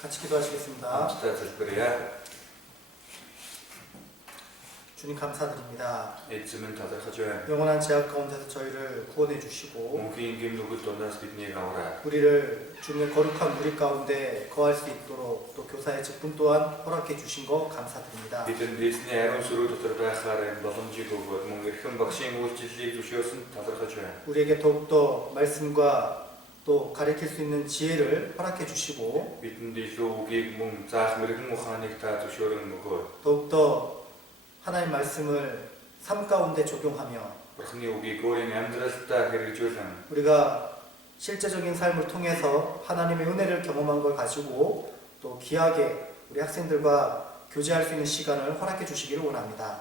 같이 기도하시겠습니다. 주님 감사드립니다. 영원한 제약 가운데서 저희를 구원해 주시고 우리를 주님의 거룩한 무리 가운데 거할 수 있도록 또 교사의 직분 또한 허락해 주신 거 감사드립니다. 우리에게 더욱더 말씀과 또 가르칠 수 있는 지혜를 허락해 주시고 더욱더 하나님의 말씀을 삶 가운데 적용하며 우리가 실제적인 삶을 통해서 하나님의 은혜를 경험한 걸 가지고 또 귀하게 우리 학생들과 교제할 수 있는 시간을 허락해 주시기를 원합니다.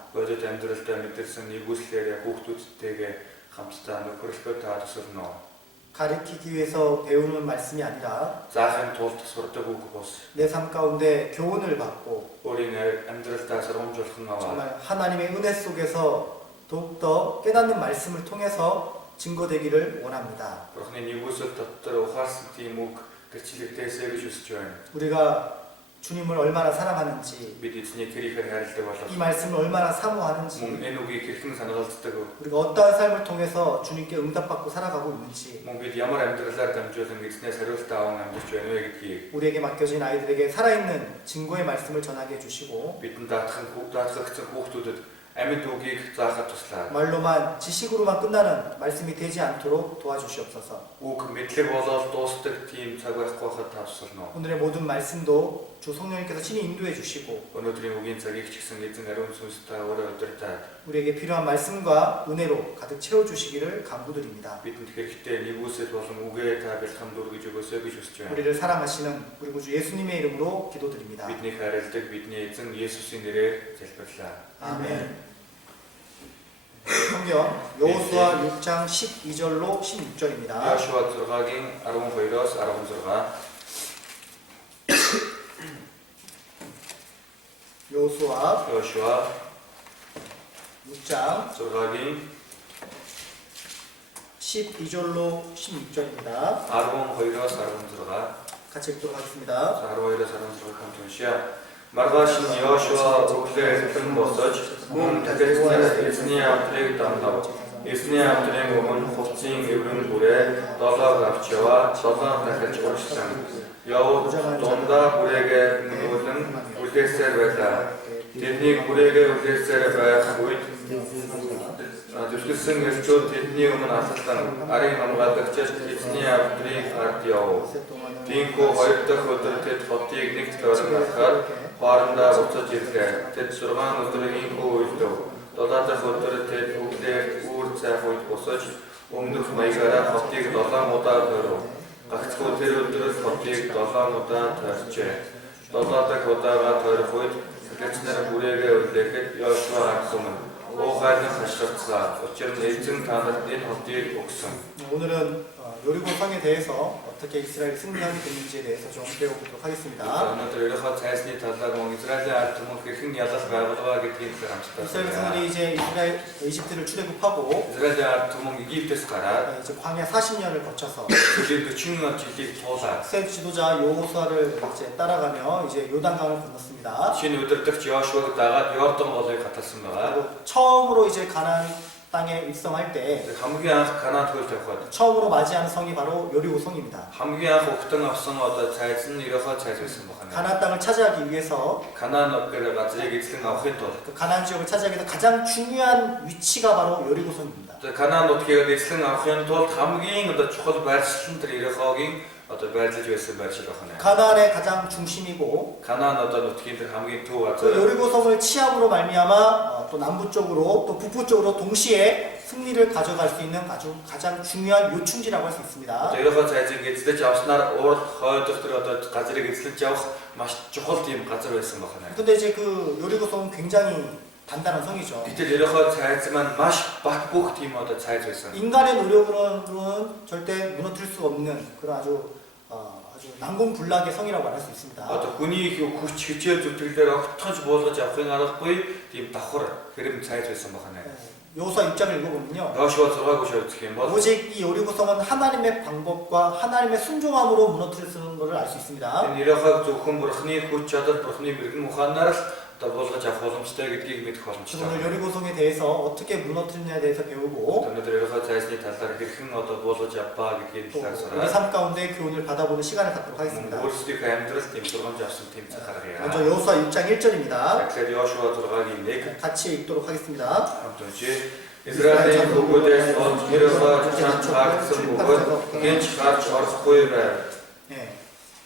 가르치기 위해서 배우는 말씀이 아니라 내 삶 가운데 교훈을 받고 정말 하나님의 은혜 속에서 더욱더 깨닫는 말씀을 통해서 증거되기를 원합니다. 우리가 주님을 얼마나 사랑하는지 이 말씀을 얼마나 사모하는지 우리가 어떠한 삶을 통해서 주님께 응답받고 살아가고 있는지 우리에게 맡겨진 아이들에게 살아있는 증거의 말씀을 전하게 해주시고 말로만 지식으로만 끝나는 말씀이 되지 않도록 도와주시옵소서. 오늘의 모든 말씀도 주 성령님께서 친히 인도해 주시고 우리에게 필요한 말씀과 은혜로 가득 채워주시기를 간구드립니다. 우리를 사랑하시는 우리 구주 예수님의 이름으로 기도드립니다. 아멘. 성경 여호수아 6장 12절로 16절입니다. 여호수아 6장 12절로 16절입니다. 같이 읽도록 하겠습니다. Маргаашин Йошуа өглөө босож мөн дахиад эзний авдрыг дамнав. Эзний авдрын өмнө хувцсийн эврэн бүрээ 7 авч яваа 7 дахиж урагшлан. Явд дундаа бүрээгээ нүүлэн үлдээсээр байлаа. Тэдний бүрээгээ үлдээсээр байх үед зүсгэлсэн элчүүд тэдний өмнө алхалсан арын хамгаалагчид эзний авдрыг ард яв. Тиймээс хоёр дахь өдөр тэд хотыг нэгт орон алхаад хоорондоо буцаж ирлээ. Тэд 6 өдрийн үеэв. 7 дахь өдөр тэд бүгдээ үүр цайх үед босож өмнөх маягаараа хотыг 7 удаа тойров. Гагцхүү тэр өдөр хотыг 7 удаа тойрчээ. 7 дахь удаага тойрох үед гэлцнэр бүрээгээ үлдээхэд Йошуа агсумын 오가는 하셨사. 어쩌면 일증 단을 낸 헛디에 옥성. 오늘은 여리고 성에 대해서 어떻게 이스라엘이 승리하게 됐는지에 대해서 좀 배워보도록 하겠습니다. 오늘 여러 자신이 달라고 이스라엘 아트모 그 흥야다스 바라보다가 기록합니다. 이스라엘 성들이 이제 이집트를 출애굽하고 이스라엘 아트모 이집트에서 가라. 이제 광야 40년을 거쳐서 그들도 중요한 지식 도사. 새 지도자 여호수아를 이제 따라가며 이제 요단강을 건넜습니다. 신 우들득 여호수아가 다가 요르단 강을 갔습니다. 그리고 처음으로 이제 가나안 땅에 입성할 때 처음으로 맞이하는 성이 바로 여리고 성입니다. 가나안 땅을 차지하기 위해서 가나안 지역을 차지하기 위해서 가장 중요한 위치가 바로 여리고 성입니다. 가나안의 가장 중심이고 그 여리고 성을 취함으로 말미암아 또 남부 쪽으로 또 북부 쪽으로 동시에 승리를 가져갈 수 있는 아주 가장 중요한 요충지라고 할 수 있습니다. 근데 이제 그 여리고 성은 굉장히 단단한 성이죠. 인간의 노력으로는 절대 무너뜨릴 수 없는 그런 아주 난공불락의 성이라고 말할 수 있습니다. 여호수아 6장을 읽어보면요. Йошуа 6-ыг уншаад үзэх юм бол 오직 이 여리고성은 하나님의 방법과 하나님의 순종함으로 무너뜨리는 것을 알 수 있습니다. энэ Ерохог зөвхөн бурхны хүч чадал, бурхны мэрэгэн ухаанаар л одоо буулгаж авах боломжтой гэдгийг мэдэх боломжтой. 오늘 여리고성에 대해서 어떻게 무너뜨리느냐에 대해서 배우고 өнөөдөр Ерохог зайсны талаар хэрхэн одоо буулгаж авбаа гэдгийг 또 талаар 우리 сураад 삶 가운데 교훈을 받아보는 시간을 갖도록 하겠습니다. өөрсдийнхөө амьдралд тийм сургамж авсан тийм цаг гаргая. 먼저 여호수아 6장 1절입니다. Тэгэхээр Йошуа 6-гийн 1 같이 읽도록 하겠습니다. хамт уншия. Израилийн бүгдээс олж Ерохог чамд хаагдсан бөгөөд гинж гарч орохгүй байв. 예,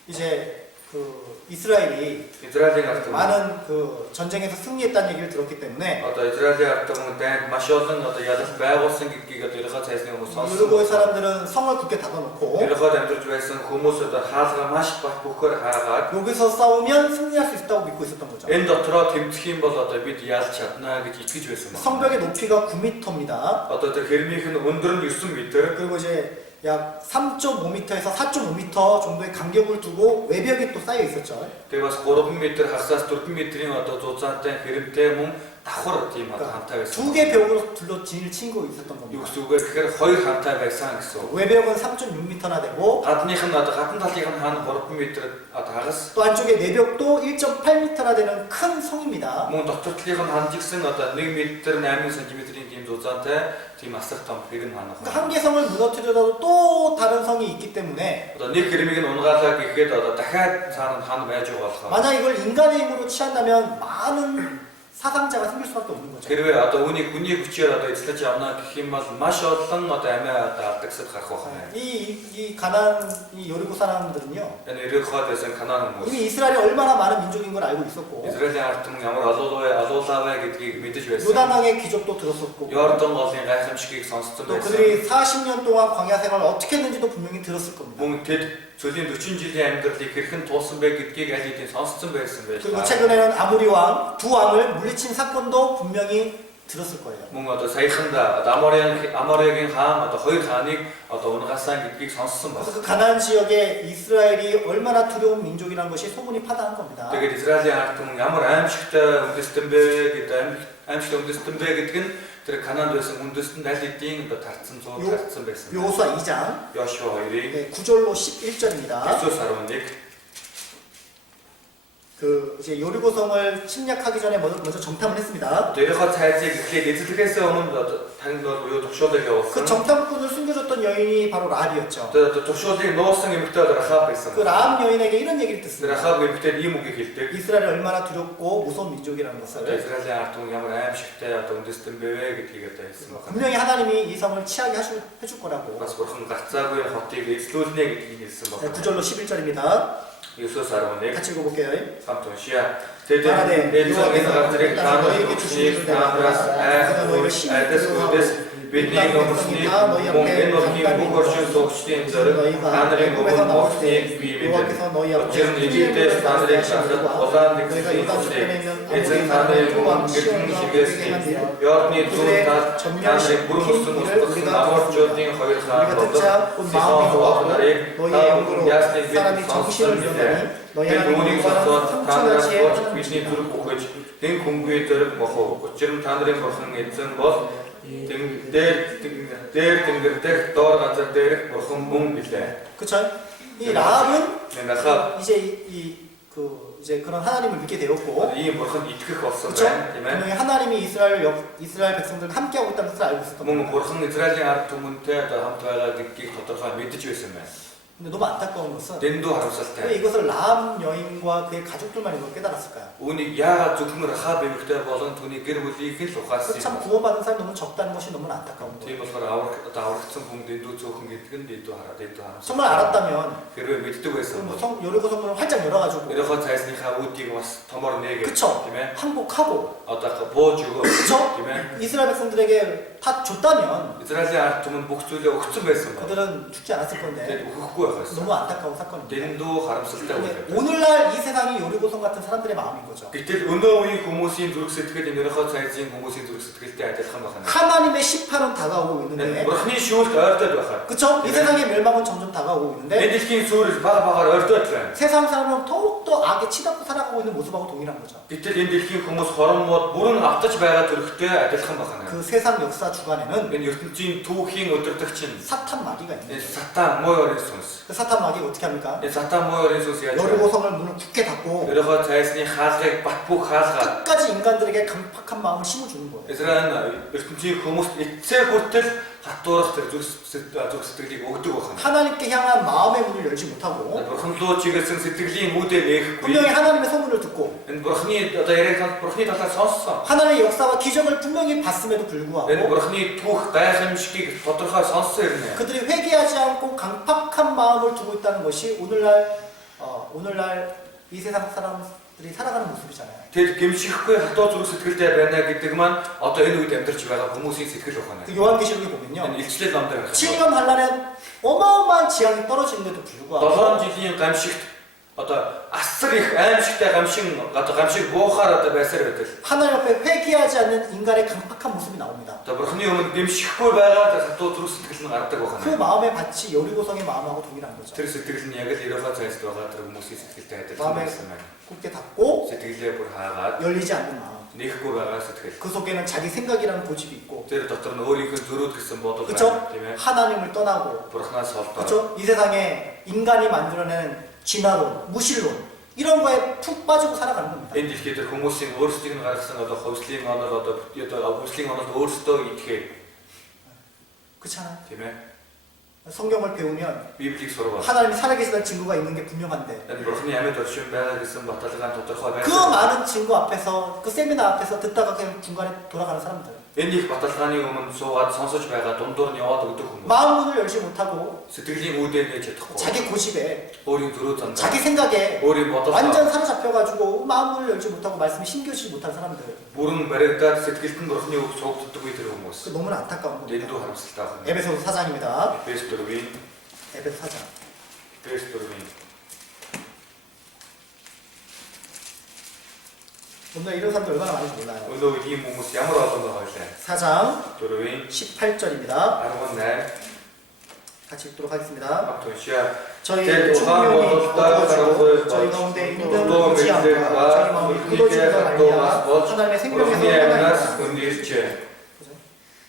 이제 그 이스라엘이 Израилийн ард түмэн 많은 그 전쟁에서 승리했다는 얘기를 들었기 때문에 одоо Израилийн ард түмэн дайнд маш олон одоо ялах байгуулсан гэдгийг одоо Ерохог цайсны хүмүүс 유르고의 сонссон. 사람들은 성을 굳게 닫아놓고 Ерохог амьдарч байсан хүмүүс одоо хаалгаа маш бат бөхөр хаагаад 여기서 싸우면 승리할 수 있다고 믿고 있었던 거죠. энэ дотроо тэмцэх юм бол одоо бид ялж чадна гэж итгэж байсан байна. 성벽의 높이가 9m입니다. Одоо тэр хэрмийнх нь өндөр нь 9 м. 그리고 이제 약 3.5m에서 4.5m 정도의 간격을 두고 외벽이 또 쌓여 있었죠. Тэгээ бас 3 м хагасаас 4 м-ийн одоо зузаантай хэрэмтэй мөн давхар тийм одоо хамтаа байсан. 두 개 벽으로 둘러 진을 치고 있었던 Юу 겁니다. гэсэн үг вэ гэхээр хоёр хамтаа байсан гэсэн үг. 외벽은 3.6m나 되고 Гадных нь одоо гадна талынх нь хаана 3 м одоо хагас 또 안쪽에 내벽도 1.8m나 되는 큰 성입니다. мөн дотор талынх нь ханджигсан одоо 1 м 8 см-ийн тийм зузаантай тийм асар том хэрэм ханах. 그러니까 한 개 성을 무너뜨려도 또 다른 성이 있기 때문에 Одоо нэг хэрмийг нь унгаалаа гэхэд одоо дахиад цаана нь хан байж байгаа болохоор 만약 이걸 인간의 힘으로 취한다면 많은 사상자가 생길 수밖에 없는 거죠. хэрвээ одоо үүнийг хүний хүчээр одоо эзлэж авна гэх юм бол маш олон одоо амиа одоо алдагсад гарах байна. 이 가나안 이 여리고 사람들은요. Энэ Ерохог байсан Канаан хүмүүс 이미 이스라엘이 얼마나 많은 민족인 걸 알고 있었고 Израилийн ард түмэн ямар алуулаа гэдгийг мэдэж байсан. 요단강의 기적도 들었었고 Йордан голын гайхамшигыг сонссон 또 байсан. 그들이 40년 동안 광야 생활을 어떻게 했는지도 분명히 들었을 겁니다. Мөн тэд цөлийн 40 жилийн амьдралыг хэрхэн туулсан бэ гэдгийг аль хэдийн сонссон байсан байж 그리고 таа. 최근에는 아모리 왕 두 왕을 물리친 사건도 분명히 들었을 거예요. Мөн одоо саяханда Аморигийн хаан одоо хоёр хааныг одоо унгаасан гэдгийг сонссон 그래서 байна. 그 가나안 지역에 이스라엘이 얼마나 두려운 민족이라는 것이 소문이 파다한 겁니다. Тэгээд Израилийн ард түмэн ямар аимшигтай үндэстэн бэ гэдэг аимшигтай үндэстэн бэ гэдэг нь тэр Канаанд байсан үндэстэнд аль хэдийн одоо тарцсан байсан. 여호수아 2장 Йошуа 2-ыг 9절로 11절입니다. Есүс 11 그 이제 여리고성을 침략하기 전에 먼저 정탐을 했습니다. Ерохог цайзыг эхлээд эзлэхээс өмнө танд бол буюу тушуулыг 그 явуулсан. 정탐꾼을 숨겨줬던 여인이 바로 라합이었죠. Тэгээд тушуулыг нуусан эмэгтэй Рахаб байсан. 그 라합 여인에게 이런 얘기를 듣습니다. Рахаб эмэгтэй ийм үгийг хэлдэг. 이스라엘이 얼마나 두렵고 무서운 민족이라는 Одоо 것을 Израилийн ард түмэн ямар аимшигтай одоо үндэстэн бэ гэдгийг одоо хэлсэн байна. 분명히 하나님이 이 성을 취하게 해줄 거라고. Бас бурхан гацаагүй хотыг эзлүүлнэ гэдгийг хэлсэн байна. 9절로 11절입니다. Есүс 11 같이 읽어볼게요. хамт уншия. Тэд энэ газрыг та нөөрийг таамраас айхгүйр айдас үдэс бидний өмсний мөн энэ өрхийн бүх оршин суугчдын зориг та нарын өмнө мохныг бий мэдээ. Учир нь Египтээс та нарыг шахаад улаан нэгсэн эзэн та нарын өмнө гэрхэн шигээсний Йордны зүүн талд та нарыг бүрэн өссөн устгасан аморчуудын хоёр хаан Сихон хот нарыг та өмнө ясны бид сонссон мэдээ. Тэр үүнийг сонсоод та нараас болж бидний зүрх үхэж тэн хүнгүй зэрэг мохов. Учир нь та нарын бурхан эзэн бол дээр тэнгэр дэх доор газар дээрх бурхан мөн билээ. 그쵸? 이 라합은 Рахаб 이제 그런 하나님을 믿게 되었고, ийм бурхан итгэх болсон 그쵸? байна, тийм ээ. 분명히 하나님이 이스라엘 백성들과 함께하고 있다는 것을 알고 있었던 Мөн 겁니다. бурхан Израилийн ард түмэнтэй одоо хамт байгаа гэдгийг тодорхой мэдэж байсан байна. 근데 너무 안타까운 것은 Дэндүү 왜 харамсалтай. 이것을 라합 여인과 그의 가족들만 이걸 깨달았을까요? Үүнийг яагаад зөвхөн Рахаб эмэгтэй болон түүний гэр бүлийг л ухаасан 참 юм. 구원받은 사람이 너무 적다는 것이 너무 안타까운 거예요. Тийм болохоор аврагдсан хүн дэндүү цөөхөн гэдэг нь дэндүү харамсалтай. 정말 알았다면 Хэрвээ мэддэг байсан 뭐 бол 여리고 성문을 활짝 열어가지고, Ерохог цайсныхаа үүдийг бас томор нээгээд 그쵸? тийм ээ. 항복하고, Одоо бууж өгөө 그쵸? тийм ээ. 이스라엘 백성들에게 다 줬다면 Израилийн ард түмэнд бүх зүйлээ өгсөн байсан ба. 그들은 죽지 않았을 건데 Тэгээд өгөхгүй байсан. 너무 안타까운 사건입니다. Дэндүү харамсалтай 근데 үйл. 오늘날 이 세상이 요리고성 같은 사람들의 마음인 거죠. Гэтэл өнөө үеийн хүмүүсийн зүрх сэтгэл энэрхүү цайзын хүмүүсийн зүрх сэтгэлтэй адилхан байна. 하나님의 심판은 다가오고 있는데 Бурхны шүүлт ойртоод байна. 그쵸? 이 세상의 멸망은 점점 다가오고 있는데 Энэ дэлхийн сүрэл баг багаар ойртоод байна. 세상 사람은 더욱더 악에 치닫고 살아가고 있는 모습하고 동일한 거죠. Гэтэл энэ дэлхийн хүмүүс хороммод бүрэн автаж байгаа төрхтэй адилхан байна. 그 세상 역사 주관에는 Энэ ертөнцийн түүхийн өдөртөгч нь 사탄 마귀가 энэ 있는 거예요. сатан муу ёрын сүнс. 그 사탄 마귀가 어떻게 합니까? Энэ сатан муу ёрын сүнс яаж вэ? 여리고성을 문을 굳게 닫고 Өөрийнхөө цайсны хаалгыг бат бүх хаалгаа 끝까지 인간들에게 강팍한 마음을 심어주는 거예요. Израиль ертөнцийн хүмүүст эцсээ хүртэл хатуурах тэр зүрх сэтгэлийг өгдөг байна. 하나님께 향한 마음의 문을 열지 못하고 Бурхан руу чиглэсэн сэтгэлийн үүдээ нээхгүй. 분명히 하나님의 소문을 듣고 Энэ бурхны одоо яриаг бурхны талаар сонссон. 하나님의 역사와 기적을 분명히 봤음에도 Энэ 불구하고 бурхны түүх гайхамшигыг тодорхой сонссон юм. 그들이 회개하지 않고 강팍한 마음을 두고 있다는 것이 오늘날 이 세상 사람들이 살아가는 모습이잖아요. Тэд гэмшихгүй хатуу зүрх сэтгэлтэй байна гэдэг маань одоо энэ үед амьдарч байгаа хүмүүсийн сэтгэл байна. 그 요한계시록에 보면요. Энэ илчлэл номдэр байна. 7년 반란에 어마어마한 재앙이 떨어지는데도 불구하고 7 жилийн гамшигт одоо асар их аимшигтай гамшиг буухаар одоо байсаар байдаг. 하나님 앞에 회개하지 않는 인간의 강팍한 모습이 나옵니다. Одоо бурхны өмнө гэмшихгүй байгаа хатуу зүрх сэтгэл нь гардаг 그 байна. 마음의 밭이 여리고성의 마음하고 동일한 거죠. Тэр сэтгэл нь яг л ерөөхөө цайст байгаа тэр хүмүүсийн сэтгэлтэй адилхан 마음에 байсан байна. 굳게 닫고 Сэтгэлээ бүр хаагаад 열리지 않는 마음. нэхгүй байгаа сэтгэл. 그 속에는 자기 생각이라는 고집이 있고 Тэр дотор нь өөрийнх нь зөрүүд гэсэн бодол 그쵸? байна, тийм ээ. 하나님을 떠나고 Бурханаас холдоод 그쵸? 이 세상에 인간이 만들어내는 진화론, 무신론 이런 거에 푹 빠지고 살아가는 겁니다. энэ дэлхийд тэр хүмүүсийн өөрсдийг нь гаргасан одоо хувьслийн онол одоо хувьслийн ононд өөрсдөө итгэхэд 그렇잖아요. тийм ээ. 성경을 배우면 Библийг сурвал 하나님이 살아계시다는 증거가 있는 게 분명한데 энэ бурхны амьд оршин байгаа гэсэн баталгаа тодорхой 그 байна. 많은 증거 앞에서 그 세미나 앞에서 듣다가 그냥 중간에 돌아가는 사람들 Энэ их баталгааны өмнө суугаад сонсож байгаа дундуур нь яваад өгдөг хүмүүс. 마음 문을 열지 못하고 Сэтгэлийн үүдээ нээж чадахгүй. 자기 고집에 өөрийн зөрүү зам. 자기 생각에 өөрийн бодол. 완전 사로잡혀가지고 마음 문을 열지 못하고 말씀에 신겨지지 못한 사람들 бүрэн баригдаад сэтгэлд нь бурхны үг суугддаг үе тэр хүмүүс. 그 너무나 안타까운 Дэндүү 겁니다. харамсалтай байна. 에베소 4장입니다. Эфес 4-ийн 에베소 4장. Эфес 4-ийн 오늘 이런 사람들 얼마나 많은지 몰라요. өнөө ийм хүмүүс ямар олон байгаа вэ? 4장 4-ийн 18절입니다. 18 같이 읽도록 하겠습니다. Автуншаа 저희 제 총명이 도함보다 얻어지고 저희 가운데 있는 무지함과 저희 마음이 굳어짐과 말미암아 하나님의 생명에서 떠나니라.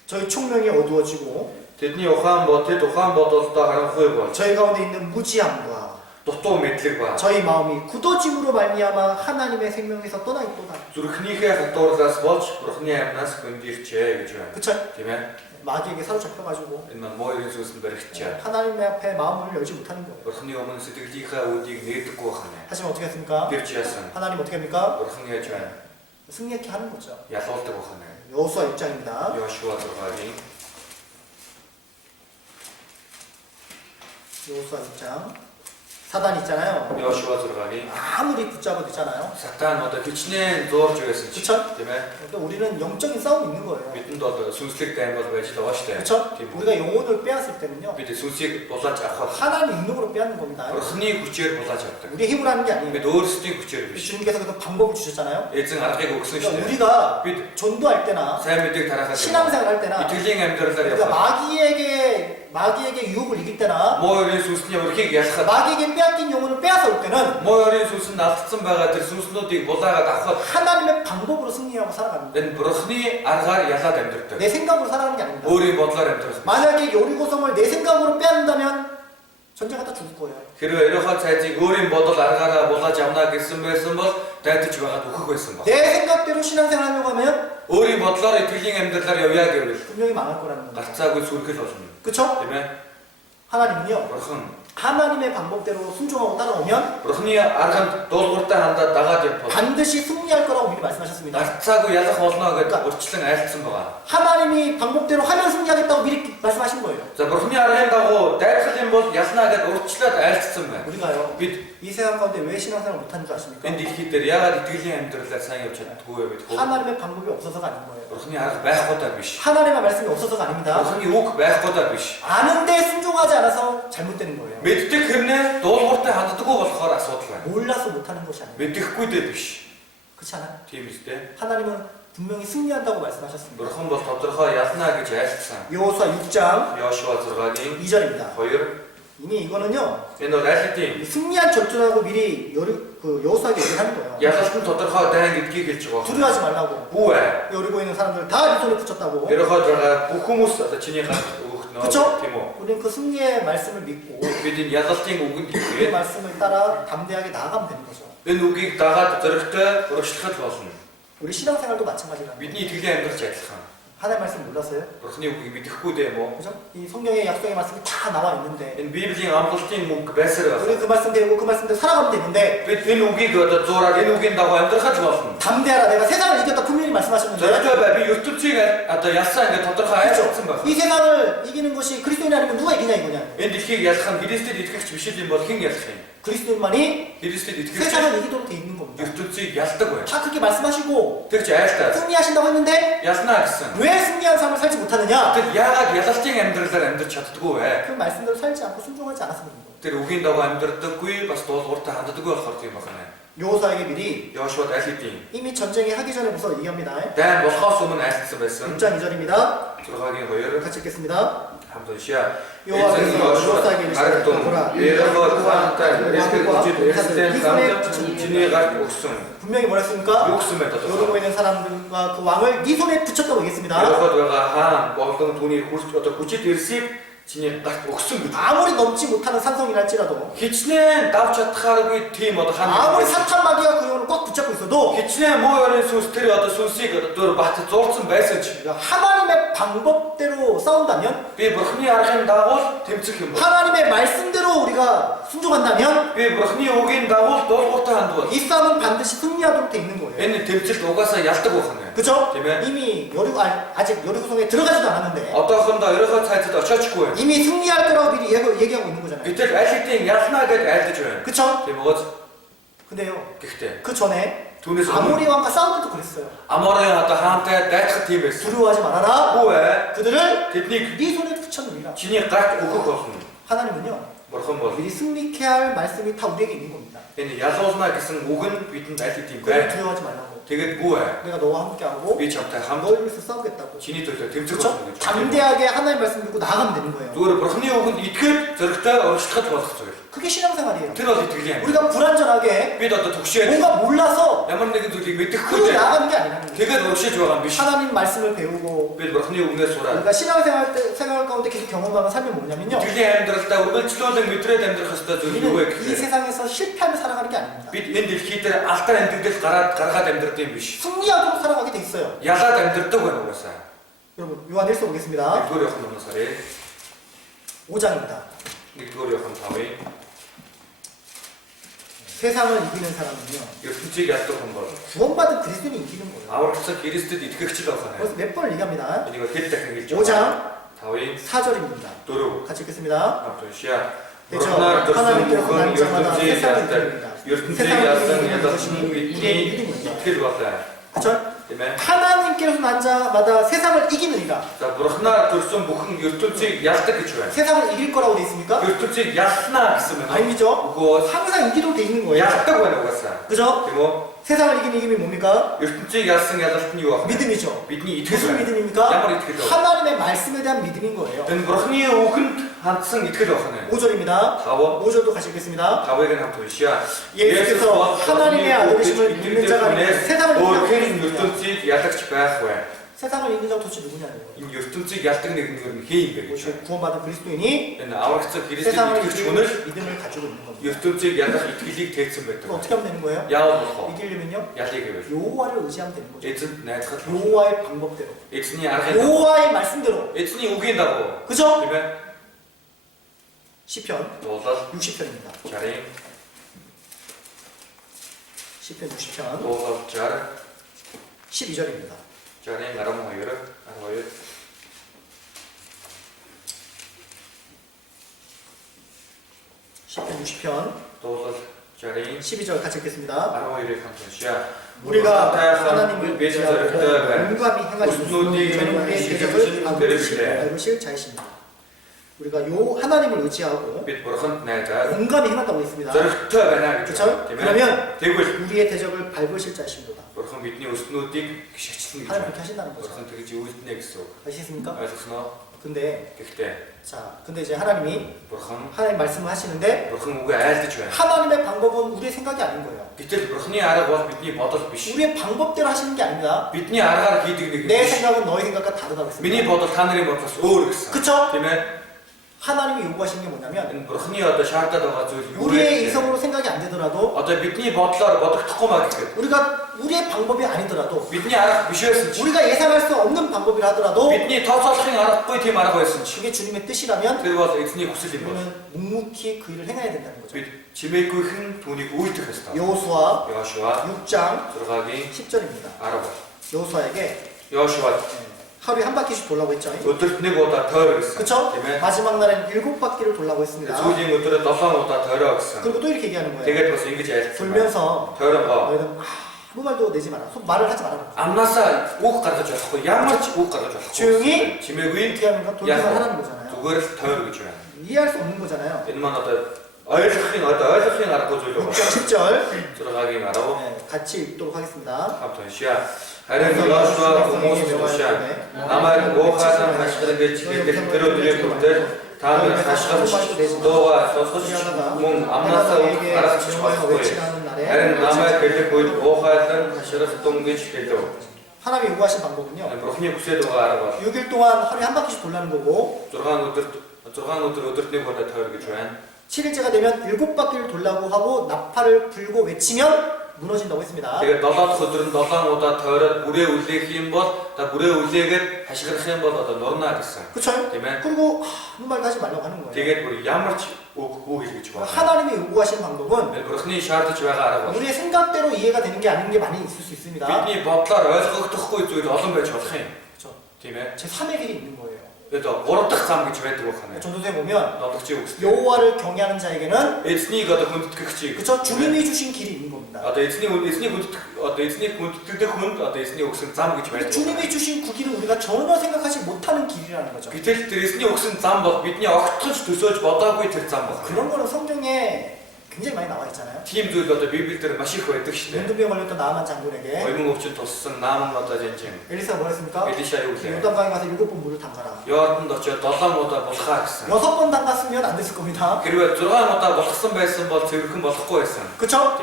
저희 총명이 어두워지고 Тэдний ухаан бодолдоо харанхуй бол 저희 가운데 있는 무지함과 дутуу мэдлэг ба 저희 마음이 굳어짐으로 말미암아 하나님의 생명에서 떠나 있도다. зүрхнийхээ хатуурлаас болж бурхны амьнаас хөндөрчээ гэж байна. 그쵸? Тийм ээ. 마귀에게 사로잡혀가지고 Энэ маань мойрын сүнсэнд баригдчихаа. 하나님 앞에 마음을 열지 못하는 거예요. Бурхны өмнө сэтгэлийнхээ үүдийг нээдэггүй байна. 하지만 어떻게 했습니까? Тэр ч яасан. 하나님 어떻게 합니까? Бурхан яаж байна? 승리케 하는 거죠. Ялуулдаг байна. 여호수아 6장입니다. Йошуа 6-гийн 여호수아 6장. 사단 있잖아요. Йошуа 6-гийн 아무리 붙잡아도 있잖아요. Сатан одоо хичнээн зуурж байсан ч 그쵸? тийм ээ. 그러니까 우리는 영적인 싸움이 있는 거예요. Бидэнд одоо сүнслэг дайм бол байж байгаа шүү дээ. 그쵸? Тийм үү? 우리가 영혼을 빼앗을 때는요. Бид сүнсийг булааж авах 하나님 능력으로 빼앗는 겁니다. Бурхны хүчээр булааж авдаг. 우리의 힘으로 하는 게 아니에요. Бид өөрсдийн хүчээр биш. 주님께서 그 방법을 주셨잖아요. Эзэн аргыг өгсөн шүү 그러니까 дээ. 우리가 Бид 전도할 때나 сайн мэдээг тараахаас 신앙생활 할 때나 итгэлийн амьдралаар 우리가 явах. 마귀에게 유혹을 이길 때나 Муу өрийн сүнсний өрхийг ялахад 마귀에게 빼앗긴 영혼을 빼앗아올 때는 муу өрийн сүнс нь алдсан байгаа тэр сүнснүүдийг булаагаад авахад 하나님의 방법으로 승리하고 살아갑니다. энэ бурхны аргаар ялаад амьдрдаг. 내 생각으로 살아가는 게 아닙니다. өөрийн бодлоор амьдрах. 만약에 여리고성을 내 생각으로 빼앗는다면 전쟁하다 죽을 거예요. Хэрвээ Ерохо цайзыг өөрийн бодол аргаараа булааж авна гэсэн байсан бол дайдаж байгаад үхэх байсан баг. 내 생각대로 신앙생활 하려고 하면 өөрийн бодлоор итгэлийн амьдралаар явъя гэвэл 분명히 망할 거라는 겁니다. гарцаагүй сүргэл болно. 그쵸? Тийм ээ. 하나님은요. Бурхан 하나님의 방법대로 순종하고 따라오면 Бурхны арганд дуулууртай хандаад дагаад явбал 반드시 승리할 거라고 미리 말씀하셨습니다. гарцаагүй ялах болно гэдэг урьдчилан айлтсан байгаа. 하나님이 방법대로 하면 승리하겠다고 미리 말씀하신 거예요. За Бурхны аргын дагуу дайрхал юм бол ялнаагаад урьдчилаад айлтсан байна. 우리가요. Бид 이 세상 가운데 왜 신앙생활 못하는 줄 아십니까? энэ дэлхий дээр яагаад итгэлийн амьдралаар сайн явж чаддаггүй вэ гэдгээр 하나님의 방법이 없어서가 아닌 거예요. Бурхны арга байхгүйдаа биш. 하나님의 말씀이 없어서가 아닙니다. Бурхны үг байхгүйдаа биш. 아는데 순종하지 않아서 잘못되는 거예요. Мэддэг хэрнээ дуулууртай ханддаггүй болохоор асуудал байна. 몰라서 못하는 것이 아니에요. Мэдэхгүй дээ биш. 그렇지 않아요? Тийм үстэй. 하나님은 분명히 승리한다고 말씀하셨습니다. Бурхан бол тодорхой ялнаа гэж айлтсан. 여호수아 6장 Йошуа 6-гийн 2절입니다. 2. 이미 이거는요. Энэ бол айлтын 승리한 전투라고 미리 여호수아에게 얘기를 하는 거예요. ялалтын тодорхой дайн гэдгийг хэлж байгаа. 두려워하지 말라고. Бүү ээ. 여리고에 있는 사람들 다 네 손에 붙였다고. Ерөнхийд байгаа бүх хүмүүс одоо чиний гарт өгөх нөө 그쵸? тийм үү? 우리는 그 승리의 말씀을 믿고 Бид энэ ялалтын үгэнд 그 итгэгээд 말씀을 따라 담대하게 나아가면 되는 거죠. энэ үгийг дагаад зөрөгтэй урагшлахад болно. 우리 신앙생활도 마찬가지라는 거예요. Бидний итгэлийн амьдралч адилхан. 하나님 말씀 몰랐어요? Бурхны үгийг мэдэхгүй дээ мо. 그죠? 이 성경의 약속의 말씀이 다 나와 있는데 Энэ Библийн амлалтын мөнгө байсаар 우리 байна. 그 말씀 배우고 그 말씀대로 살아가면 되는데 Бид энэ үгийг одоо зураад энэ үгийн дагуу амьдрахад болно. 담대하라 내가 세상을 이겼다 분명히 말씀하셨는데 Зөрөгтэй бай би ертөнцийг одоо ялсаа ингээд тодорхой айлцсан байна. 이 세상을 이기는 것이 그리스도인이 아니면 누가 이기냐 이거냐. Энэ дэлхийг ялах нь Христэд итгэгч биш юм бол хэн ялах юм? 그리스도인만이 Христэд итгэгч 세상을 이기도록 돼 있는 겁니다. ертөнцийг ялдаг бай. 다 그렇게 말씀하시고 Тэгж айлтаа 승리하신다고 했는데 ялнаа гэсэн. 왜 승리한 삶을 살지 못하느냐? Тэг яагаад ялалтын амьдралаар амьдрч чаддгүй вэ? 그 말씀대로 살지 않고 순종하지 않았으면 됩니다. Тэр үгийн дагуу амьдрдаггүй бас дуулууртай ханддаггүй болохоор тийм байна. 여호수아에게 미리 Йошуад айлтын 이미 전쟁이 하기 전에 벌써 얘기합니다. дайн болохоос өмнө айлтсан байсан. 6장 2절입니다. 6-гийн 2 같이 읽겠습니다. хамт уншия. 여호와께서 여호수아에게 이르시되 보라 Ерөнхийд хаантай эсрэг үжид эсрэг хамт чиний гарт өгсөн. 분명히 뭐라 했습니까? Юу гэсэн бэ тодорхой. 여러고 있는 사람들과 그 왕을 네 손에 붙였다고 얘기했습니다. Ерөнхийд байгаа хаан болон түүний хүчит эрсийг чиний гарт өгсөн гэж. 아무리 넘지 못하는 산성이랄지라도 Хичнээн давч чадхааргүй тийм одоо хаан. 아무리 사탄 마귀가 그 영혼을 꽉 붙잡고 있어도 Хичнээн муу өрийн сүнс тэр одоо сүнсийг одоо бат зурцсан байсан ч 하나님의 방법대로 싸운다면 би бурхны аргын дагуу тэмцэх юм бол 하나님의 말씀대로 우리가 순종한다면 би бурхны үгийн дагуу дуулууртай хандвал 이 싸움은 반드시 승리하도록 돼 있는 거예요. энэ тэмцэлд угаасаа ялдаг байна. 그죠? Тийм ээ. 이미 아직 여리고성에 들어가지도 않았는데 Одоохондоо ерөнхийд цайзад очиочгүй байна. 이미 승리할 거라고 미리 얘기하고 있는 거잖아요. Гэтэл аль хэдийн ялнаа гэж айлдаж байна. 그쵸? Тийм үү? 근데요. Гэхдээ 그 전에 түүнээс 아모리 왕과 싸울 때도 그랬어요. Аморын одоо хаантай дайцах тийм байсан. 두려워하지 말아라. Үгүй ээ. 그들을 Тэднийг 네 손에 붙였느니라. чиний гарт өгөх болно. 하나님은요. Бурхан бол 미리 승리케 할 말씀이 다 우리에게 있는 겁니다. энэ ялуулна гэсэн үг нь бидэнд аль хэдийн 그걸 байна. 두려워하지 말라고. Тэгээд бүү ээ. 내가 너와 함께하고 Би чамтай хамт 너를 위해서 싸우겠다고. чиний төлөө тэмцэх 그렇죠? болно гэж. 담대하게 하나님 말씀 믿고 나가면 되는 거예요. Зүгээр бурхны үгэнд итгэхэд зөрөгтэй урагшлахад болох зүйл. 그게 신앙생활이에요. Тэр бол итгэлийн юм. 우리가 불안전하게 Бид одоо төгшөөд 뭔가 몰라서 ямар нэгэн зүйлийг мэдэхгүй 그러고 дээ. 나가는 게 아니라는 거예요. Тэгээд урагшиж байгаа юм биш. 하나님 말씀을 배우고 Бид бурхны үгнээс сураад 우리가 생활 가운데 계속 경험하는 삶이 뭐냐면요. итгэлийн амьдралдаа үргэлжлүүлэн мэдрээд амьдрах ёстой зүйл юу вэ 우리는 이 гэхээр 세상에서 실패하며 살아가는 게 아닙니다. бид энэ дэлхий дээр алдаа амьдрал гаргаад амьдрдаг юм биш. 승리하도록 살아가게 돼 있어요. Ялаад амьдрдаг байна угаасаа. 여러분 요한 1서 보겠습니다. 1-р Иохан унасарыг 5장입니다. 1-р Иохан 5-ыг 세상을 이기는 사람은요. ертөнцийг яддаг хүн бол 구원받은 그리스도인이 이기는 거예요. аврагцсан Христэд итгэгч л байна. 그래서 몇 번을 얘기합니다. Энийг хэд дахин хэлж 5장 5-ыг 4절입니다. 4 같이 읽겠습니다. хамт уншия. 그렇죠. Бурханаар төрсөн 하나님께서 бүхэн 난 자마다 ертөнцийг 세상을 яддаг. 이깁니다. ертөнцийг 세상을 ядсан 이기는 ядсан 것이 бидний 우리의 믿음입니다. итгэл байна. 그렇죠? Тийм ээ. 하나님께서 난 자마다 세상을 이기느니라. За бурхнаар төрсөн бүхэн ертөнцийг ялдаг гэж байна. 세상을 이길 거라고 돼 있습니까? ертөнцийг ялснаа гэсэн байна. 아니죠. Үгүй 항상 이기도록 돼 있는 거예요. ялдаг байна угаасаа. 그죠? Тийм үү? 세상을 이기는 이김이 뭡니까? ертөнцийг ялсан ялалт нь юу вэ? 믿음이죠. Бидний итгэл 무슨 байна. 믿음입니까? Ямар итгэл вэ? 하나님의 말씀에 대한 믿음인 거예요. Энэ бурхны үгэнд хандсан итгэл байна. 5절입니다. 5 5절도 같이 읽겠습니다. 5-ыг хамт уншия. 예수께서 하나님의 아들이심을 믿는 자가 아니라 세상을 өөр хэн 이기는 자가 ертөнцийг ялагч байх вэ? 세상을 이기는 자가 도대체 누구냐는 거예요. Энэ ертөнцийг ялдаг нэгэн нь хэн юм бэ гэж. 오직 구원받은 그리스도인이 Энэ аврагцсан Христэд 세상을 итгэгч 이기는 хүн л 믿음을 가지고 있는 겁니다. ертөнцийг ялах итгэлийг тэйсэн байдаг. 그럼 어떻게 하면 되는 거예요? Яавал болох вэ? 이기려면요. Ялыг гэвэл 여호와를 의지하면 되는 거죠. эзэнд найдахад 여호와의 방법대로. эзний аргын дагуу, 여호와의 말씀대로. эзний үгийн дагуу 그죠? тийм ээ. 시편 Дуулал 60편입니다. 60-ын 시편 60편 дуулал 60 12절입니다. 60-ын 12 12 시편 60편 도서 자리 12절 같이 읽겠습니다. 아로이를 감사시야 우리가 하나님을 의지하고 용감히 행하시는 저는 우리의 대적을 밟으실 자이십니다. 우리가 요 하나님을 의지하고 용감히 행한다고 했습니다. 그렇죠? 그러면 우리의 대적을 밟으실 자이십니다. 하나님 그렇게 하신다는 거죠. 아시겠습니까? 근데 근데 이제 하나님 말씀을 하시는데 하나님의 방법은 우리의 생각이 아닌 거예요. 우리의 방법대로 하시는 게 아닙니다. 내 생각은 너의 생각과 다르다고 했습니다. 그쵸? 하나님이 요구하시는 게 뭐냐면 우리의 이성으로 생각이 안 되더라도 우리가 우리의 방법이 아니더라도 우리가 예상할 수 없는 방법이라 하더라도 그게 주님의 뜻이라면 우리는 묵묵히 그 일을 행해야 된다는 거죠. 여호수아 6장 10절입니다. 여호수아에게 하루에 한 바퀴씩 돌라고 했죠. 그쵸? 마지막 날에는 7바퀴를 돌라고 했습니다. 그리고 또 이렇게 얘기하는 거예요. 돌면서 너희는 아무 말도 내지 마라. 말을 하지 마라. 조용히 이렇게 하면 돌기만 하라는 거잖아요. 이해할 수 없는 거잖아요. 6장 10절 같이 읽도록 하겠습니다. 하나님 여호수아 고모스도시아 아마르 모하산 하시는 지게게 들어드릴 것들 다음에 하시는 너와 소소시몽 암나사 알아서 쳐왔고요. 하나님 아마르 벨리 보이 모하산 하시는 동게 지게도 하나님이 요구하신 방법은요. 6일 동안 하루에 한 바퀴씩 돌라는 거고 7일째가 되면 7바퀴를 돌라고 하고 나팔을 불고 외치면 무너진다고 했습니다. 그쵸? 그리고 아무 말도 하지 말라고 하는 거예요. 하나님이 요구하시는 방법은 우리의 생각대로 이해가 되는 게 아닌 게 많이 있을 수 있습니다. 그쵸? 제 3의 길이 있는 거예요. 전도서에 보면 여호와를 경외하는 자에게는 그쵸? 주님이 주신 길이 있는 겁니다. 주님이 주신 그 길은 우리가 전혀 생각하지 못하는 길이라는 거죠. 그런 거는 성경에 굉장히 많이 나와 있잖아요. 문둥병 걸렸던 나아만 장군에게 엘리사가 뭐 했습니까? 요단강에 가서 7번 물을 담가라. 6번 담갔으면 안 됐을 겁니다. 그쵸?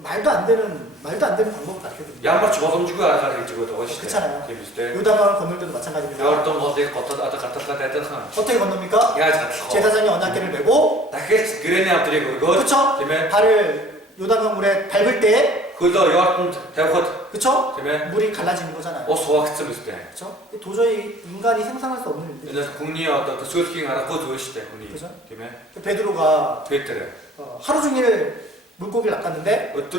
말도 안 되는 방법을 가르쳐줍니다. 그렇잖아요. 요단강을 건널 때도 마찬가지입니다. 어떻게 건넙니까? 제사장이 언약궤를 메고 그쵸? 발을 요단강 물에 밟을 때 그쵸? 물이 갈라지는 거잖아요. 그쵸? 도저히 인간이 상상할 수 없는 일들. 그죠? 베드로가 하루 종일 물고기를 낚았는데 한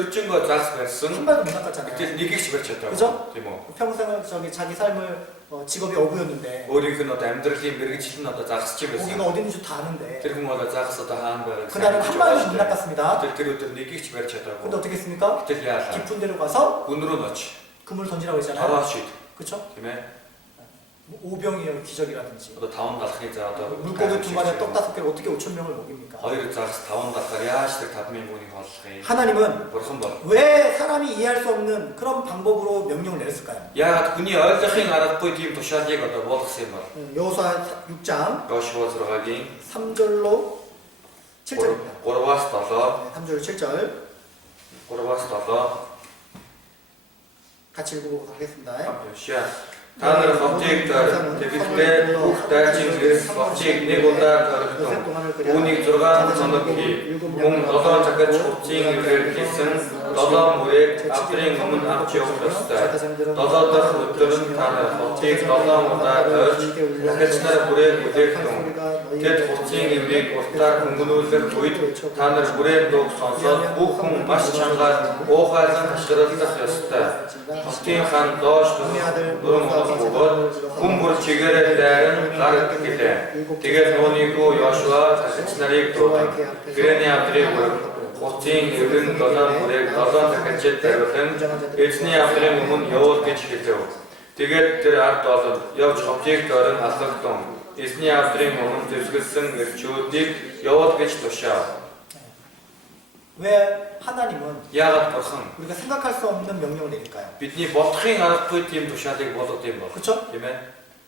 발도 못 낚았잖아요. 그죠? 평생 자기 삶을 직업이 어부였는데 고기가 어디 있는지 다 아는데 그날은 한 발도 못 낚았습니다. 근데 어떻게 했습니까? 깊은 데로 가서 그물을 던지라고 했잖아요. 그쵸? 오병이어 기적이라든지 물고기 2마리에 떡 5개를 어떻게 5,000명을 먹입니까? 하나님은 왜 사람이 이해할 수 없는 그런 방법으로 명령을 내렸을까요? 여호수아 6장 3절로 7절입니다. 3절로 7절 같이 읽어보도록 하겠습니다. Танар ховтигтар тэгвэл ухтаа чингээс ховтиг нэг удаа төрсөн. Үүнийг 6 хоног хий. Мөн 7 цагт хувцсийн ирээр хийсэн 7 мөрийг авдрын өмнө авч явах ёстой. 7 дахь өдөр нь танар ховтиг 7 удаа төрж хэтснэр бүрээ бүтээгдэн. Тэд хуцын эврийг уртаар хөнгөнүүлэх үед та нар бүрэн дууг сонсоод бүх хүн маш чангаар уухайлан хашгиралдах ёстой. Хотын хаан доош дөрөн хоног бөгөөд хүн бүр чигээрээ дайран гардаг гэлээ. Тэгээд нуунийхүү Йошуа цахилч нарыг дуудан. Гэрээний авдрыг хуцын эврэн 7 бүрээг 7 дахиад тавилан эзний авдрын өмнө явуул гэж хэлэв. Тэгээд тэр ард олон явж ховчийг дөрөн алгадсан. Эзний авдрын өмнө дэвсгэлсэн эрчүүдийг явуул гэж тушаав. 왜 하나님은 야가 бурхан 우리가 생각할 수 없는 명령을 내릴까요? бидний бодохын аргагүй тийм тушаалыг болгоод юм бол. 그렇죠? Тийм ээ.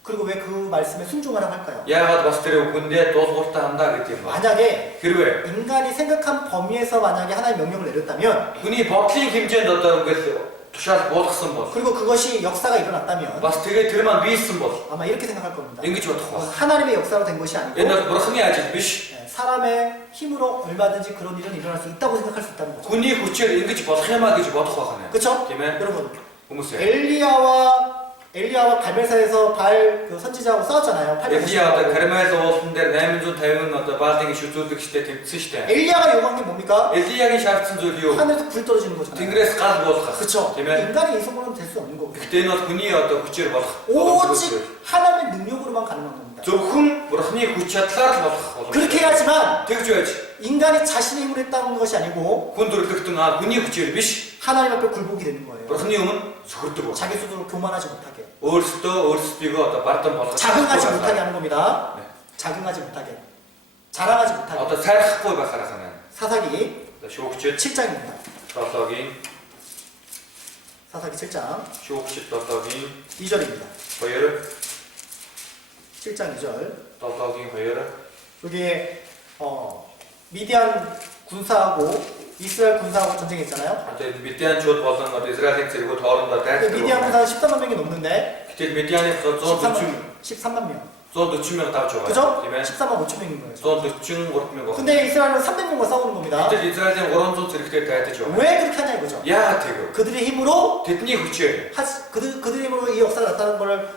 그리고 왜 그 말씀에 순종하라고 할까요? 야가 бас тэр үгэндээ дуулууртаа хандаа гэдэг юм байна. 만약에 хэрвээ 인간이 생각한 범위에서 만약에 하나님 명령을 내렸다면 хүний бодлын хэмжээнд одоо ингээд тушаал болгосон бол 그리고 그것이 역사가 일어났다면 бас тэгээ тэр маань биелсэн бол 아마 이렇게 생각할 겁니다. ингэж бодох ба. 하나님의 역사로 된 것이 아니고 Энэ бол бурхны ажил биш. 사람의 힘으로 얼마든지 그런 일은 일어날 수 있다고 생각할 수 있다는 거죠. хүний хүчээр ингэж болох юмаа гэж бодох байна. 그렇죠? Тийм ээ. 여러분 хүмүүсээ. 엘리야와 갈멜사에서 발 그 선지자하고 싸웠잖아요. 엘리야 одоо Кармел уулан дээр 850 одоо Баалын шүтүүлэгчтэй тэмцсэн шүү дээ. 엘리야가 요구한 게 뭡니까? 엘리야гийн шаардсан зүйл юу? 하늘에서 불 떨어지는 거잖아요. Тэнгэрээс гал буулгах. 그렇죠? Тийм ээ. 인간의 이성으로는 될 수 없는 거고. Гэхдээ энэ бол хүний одоо хүчээр болох. 오직 하나님의 능력으로만 가능한 겁니다. зөвхөн бурхны хүч чадлаар л болох боломжтой. 그렇게 해야지만 тэгж байж 인간이 자신의 힘으로 했다는 것이 아니고 хүн дөрлөгтөн хүний хүчээр биш. 하나님 앞에 굴복이 되는 거예요. бурхны өмнө зөвхөрдөг. 자기 스스로 교만하지 못하게. өөрсдийгөө одоо бардам болгох. 자긍하지 못하게 하는 겁니다. 네. 자긍하지 못하게. 자랑하지 못하게. Одоо сайрахгүй байхаар ханаа. 사사기 Шүүгчд 7장입니다. 7-гийн 사사기 7장 шүүгчд 7-гийн 2절입니다. 2 7장 2절. 7-гийн 2 여기에 미디안 군사하고 이스라엘 군사하고 전쟁했잖아요. одоо Медианчууд болон одоо Израилийн цэргүүд хоорондоо 근데 дайрдаг. 미디안 군사는 13만 명이 넘는데 гэтэл Медианы 13만 명. 140 мянга давж байгаа. 그죠? Тийм ээ. 13만 5천 명인 거예요. 143 мянга. 근데 이스라엘은 300명과 싸우는 겁니다. гэтэл Израилийн 300 цэрэгтэй дайдаж байгаа. 왜 그렇게 하냐 이거죠. Яагаад тэгв? 그들의 힘으로 Тэдний хүчээр 그들의 힘으로 이 역사가 났다는 걸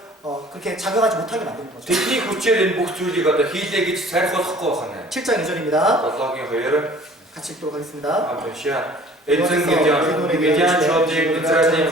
그렇게 자각하지 못하게 만드는 거죠. тэдний хүчээр энэ бүх зүйлийг одоо хийлээ гэж сайрхуулахгүй байна. 7장 2절입니다. 7-гийн 2 같이 읽도록 하겠습니다. амтшаа эзэн Медианчуудыг Израилийн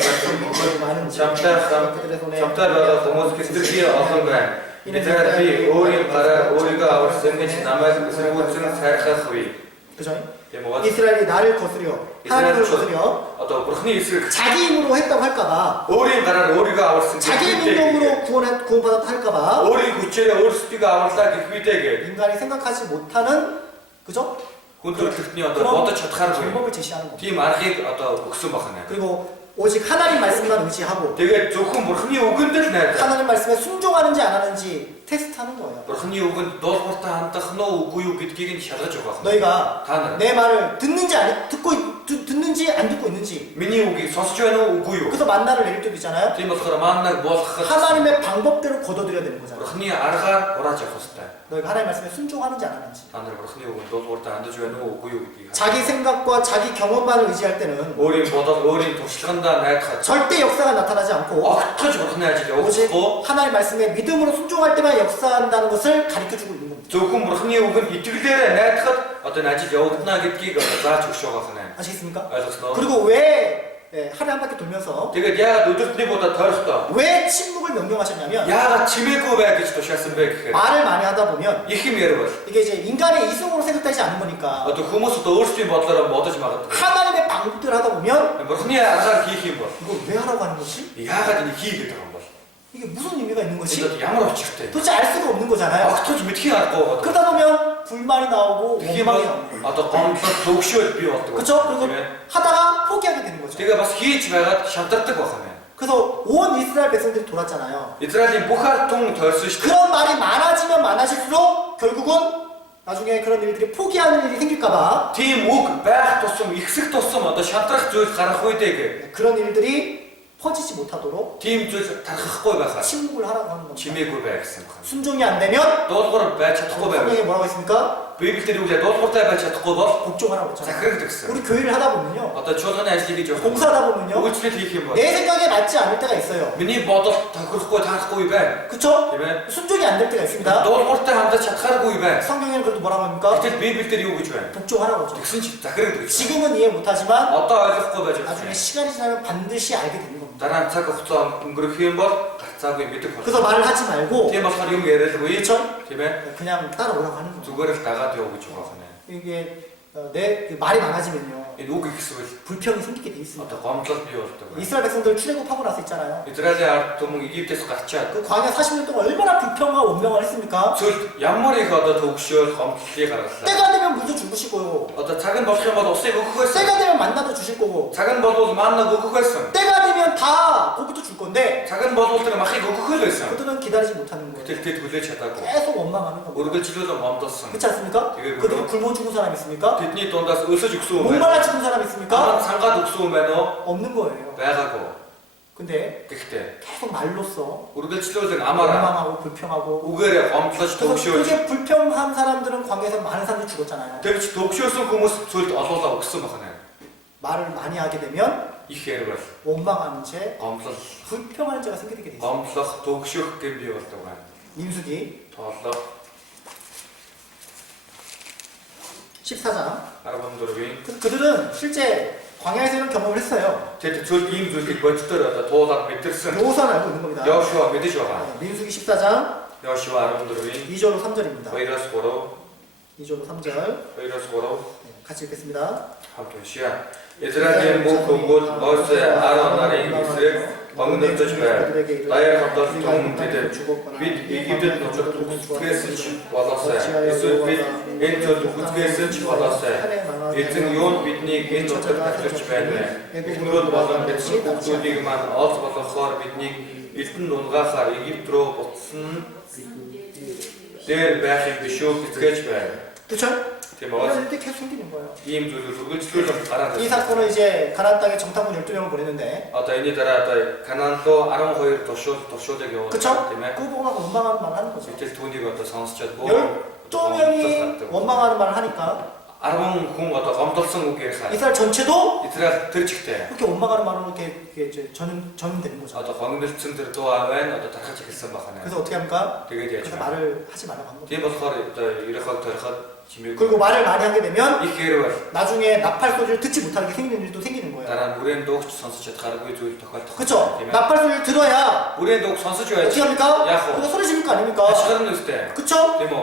чамтар байгаа хүмүүс хэсэрхий олон байна. Израиль би өөрийн гараар өөрийгөө аварсан гэж намайг эсэргүүцэн сайрхах вэ. 그죠? Тийм үү? 이스라엘이 나를 거스려 하나님을 거스려 одоо бурхны эсрэг 자기 힘으로 했다고 할까봐 өөрийн гараар өөрийгөө аварсан 자기 능력으로 구원받았다 할까봐 өөрийн хүчээр өөрсдийгөө аварлаа гэх мэтэй гэж 인간이 생각하지 못하는 그죠? хүн төрөлхтний одоо бодож чадхааргүй 방법을 제시하는 겁니다. тийм аргыг одоо өгсөн байна. 그리고 오직 하나님 말씀만 의지하고 тэгээд зөвхөн бурхны үгэнд л найдах. 하나님 말씀에 순종하는지 안 하는지 테스트하는 거예요. бурхны үгэнд дуулууртаа хандах нь үгүй юу гэдгийг нь шалгаж байгаа. 너희가 та нар 내 말을 듣는지 듣는지 안 듣고 있는지 миний үгийг сонсож байна уу үгүй юу? 그래서 만나를 내릴 때도 있잖아요. тийм болохоор маннаг болгоход 하나님의 방법대로 거둬들여야 되는 거잖아요. бурхны аргаар хурааж явах хэрэгтэй. 너희가 하나님 말씀에 순종하는지 안 하는지. та нар бурхны үгэнд дуулууртаа хандаж байна уу үгүй юу гэдгийг 자기 생각과 자기 경험만을 의지할 때는 өөрийн бодол өөрийн туршлагандаа найдахад 절대 역사가 나타나지 않고 огтхож бурхны ажил 오직 явуулахгүй 하나님 말씀에 믿음으로 순종할 때만 역사한다는 것을 가르쳐주고 있는 겁니다. зөвхөн бурхны үгэнд итгэлээрээ найдахад одоо энэ ажил явагдана гэдгийг зааж өгч байгаа байна. 아시겠습니까? ойлгосноо? 그리고 왜 하루에 한 바퀴 돌면서 тэгээд яагаад өдөртний 보다 тойрохдоо 왜 침묵을 명령하셨냐면 яагаад чимээгүй бай гэж тушаасан бэ гэхээр 말을 많이 하다 보면 их юм ярил. 이게 이제 인간의 이성으로 생각되지 않는 거니까 одоо хүмүүс одоо өөрсдийн бодлороо бодож магадгүй. 하나님의 방법대로 하다 보면 бурхны аргаар хийх юм бол 이거 왜 하라고 하는 거지? яагаад энийг хий гэдэг юм бол 이게 무슨 의미가 있는 거지? энэ ямар учиртай. 도대체 알 수가 없는 거잖아요. огтхож мэдхий аргагүй байгаа. 그러다 보면 불만이 나오고 тийм 원망이 бол 나오고 одоо гомдлол төгшөөл бий болдог. 그렇죠? 그리고 하다가 포기하게 되는 거죠. тэгээ бас хийж байгаад шантардаг байна. 그래서 온 이스라엘 백성들이 돌았잖아요. Израилийн бүх ард түмэн тойрсон шүү дээ. 그런 말이 많아지면 많아질수록 결국은 나중에 그런 일들이 포기하는 일이 생길까봐 тийм үг байх тусам ихсэх тусам одоо шантрах зүйл гарах үедээ 그런 일들이 퍼지지 못하도록 тийм зүйл тархахгүй байхаар 침묵을 하라고 하는 겁니다. чимээгүй бай гэсэн байна. 순종이 안 되면 Дуулуур байж чадахгүй байвал 성경에 뭐라고 했습니까? Библиэлд юу гэдэг дуулууртай байж чадахгүй бол 복종하라고 했잖아요. захирагддаг гэсэн. 우리 교회를 하다 보면요. Одоо чуулганы ажлыг хийж явах 봉사하다 보면요. үйлчлэл хийх юм бол 내 생각에 맞지 않을 때가 있어요. миний бодолд тохирохгүй таахгүй байна. 그쵸? Тийм ээ. 순종이 안 될 때가 있습니다. Дуулууртай хандаж чадхааргүй байна. 성경에는 그래도 뭐라고 합니까? Гэтэл Библиэлд юу гэж байна? 복종하라고 하죠. Тэгсэн чинь захирагддаг. 지금은 이해 못하지만 Одоо ойлгохгүй байж 나중에 байгаа. 시간이 지나면 반드시 알게 되는 겁니다. Дараа нь цаг хугацаа өнгөрөх юм бол гарцаагүй мэдэх болно. 그래서 말을 하지 말고 Тийм болохоор юм яриалгүй. 그쵸? Тийм ээ. 그냥 따라오라고 하는 거죠. Зүгээр л дагаад явуу гэж байгаа юм. 이게 내 말이 많아지면요. Энэ үг ихсвэл 불평이 생기게 돼 있습니다. одоо гомдлол бий болдог. 이스라엘 백성들 출애굽하고 나서 있잖아요. Израилийн ард түмэн Египтээс гарчаад 그 광야 40년 동안 얼마나 불평과 원명을 했습니까? цөлд ямар их одоо төгшөөл гомдлыг гаргалаа. 때가 되면 물도 주시고요. Одоо цаг нь болох юм бол усыг өгөх байсан. 때가 되면 만나도 주실 거고. Цаг нь болвол маннаг өгөх байсан. 때가 되면 다 고기도 줄 건데 Цаг нь болвол тэр махыг өгөх л байсан. 그들은 기다리지 못하는 거예요. Гэтэл тэд хүлээж чадаагүй. 계속 원망하는 겁니다. Үргэлжлүүлэн гомдолсон. 그렇지 않습니까? 그들은 굶어 죽은 사람 있습니까? Тэдний дундаас өлсөж өгсөн юм байна. 목말라 죽은 사람 있습니까? Сангаад өгсөн юм байна уу? 없는 거예요. Байгаагүй. 근데 Гэхдээ 계속 말로써 үргэлжлүүлэн амаараа 원망하고 불평하고 үгээрээ гомдлож 그래서 төгшөөж 그게 불평한 사람들은 광야에서 많은 사람들이 죽었잖아요. тэгж төгшөөсөн хүмүүс цөлд олоолаа өгсөн байна. 말을 많이 하게 되면 Их хэрвэр 원망하는 죄, гомдлол, 불평하는 죄가 생기게 돼 있어요. гомдлох, төгшөх гэм бий болдог байна. 민수기 Тооллоо 14장. 14-ийн 그들은 실제 광야에서 이런 경험을 했어요. тэд цөлд ийм зүйлийг боддоор одоо туулаад мэдэрсэн. 여호수아는 알고 있는 겁니다. Йошуа мэдэж байгаа. 민수기 14장 Йошуа 14-ийн 2절로 3절입니다. 2-3, 2절로 3절 2-3 같이 읽겠습니다. хамт уншия. Израилийн бүх хүмүүс Мосе Аарон нарын эсрэг богинодож байв. Даяар хамтдаа түмэнтэд бид Египтэд нутагт үхсгээс ч болоосай. Эсвэл бид энэ цөлд үхсгээс ч болоосай. Эзэн юу биднийг энэ нутагт авчирч байна вэ? Эхнэрүүд болон эцэг хүмүүсийг маань олж болгохоор биднийг элдэн нунгаахаар Египт рүү буцсан дээр байхыг биш үү гэж байна. 그렇죠? Тийм үү? 이렇게 계속 생기는 거예요. ийм зүйлүүд үргэлжлүүлэн гараад 이 ирсэн. 사건은 이제 가나안 땅에 정탐꾼 12명을 보냈는데 Одоо энэний дараа одоо Канаан руу 12 туршуулыг явуулсан 그렇죠? тийм ээ. 그거 보고 나서 원망하는 말을 하는 거죠. Гэтэл түүнийг одоо сонсчод 12명이 원망하는 말을 하니까 10 хүн одоо гомдолсон үг ярихаа. 이스라엘 전체도 Израиль тэр чигтээ 그렇게 원망하는 말로 이렇게 이제 전되는 거죠. одоо гомдолсон тэр дуу аваа одоо тархаж эхэлсэн байна. 그래서 어떻게 합니까? Тэгээд яаж 그래서 вэ? 말을 하지 말라고 한 거죠. Тийм болохоор одоо ерөхөг ториход чимээг 그리고 말을 많이 하게 되면 их хэрвэр 나중에 나팔 소리를 듣지 못하는 게 생기는 일도 생기는 거예요. дараа нь бүрэн дуугч сонсож чадхааргүй зүйл тохиолдох. 그렇죠? тийм ээ. 나팔 소리를 들어야 Бүрэн дууг сонсож байж 어떻게 합니까? 야호. 그거 소리 지를 거 아닙니까? ашиглан үстэй. 그렇죠? Тийм үү?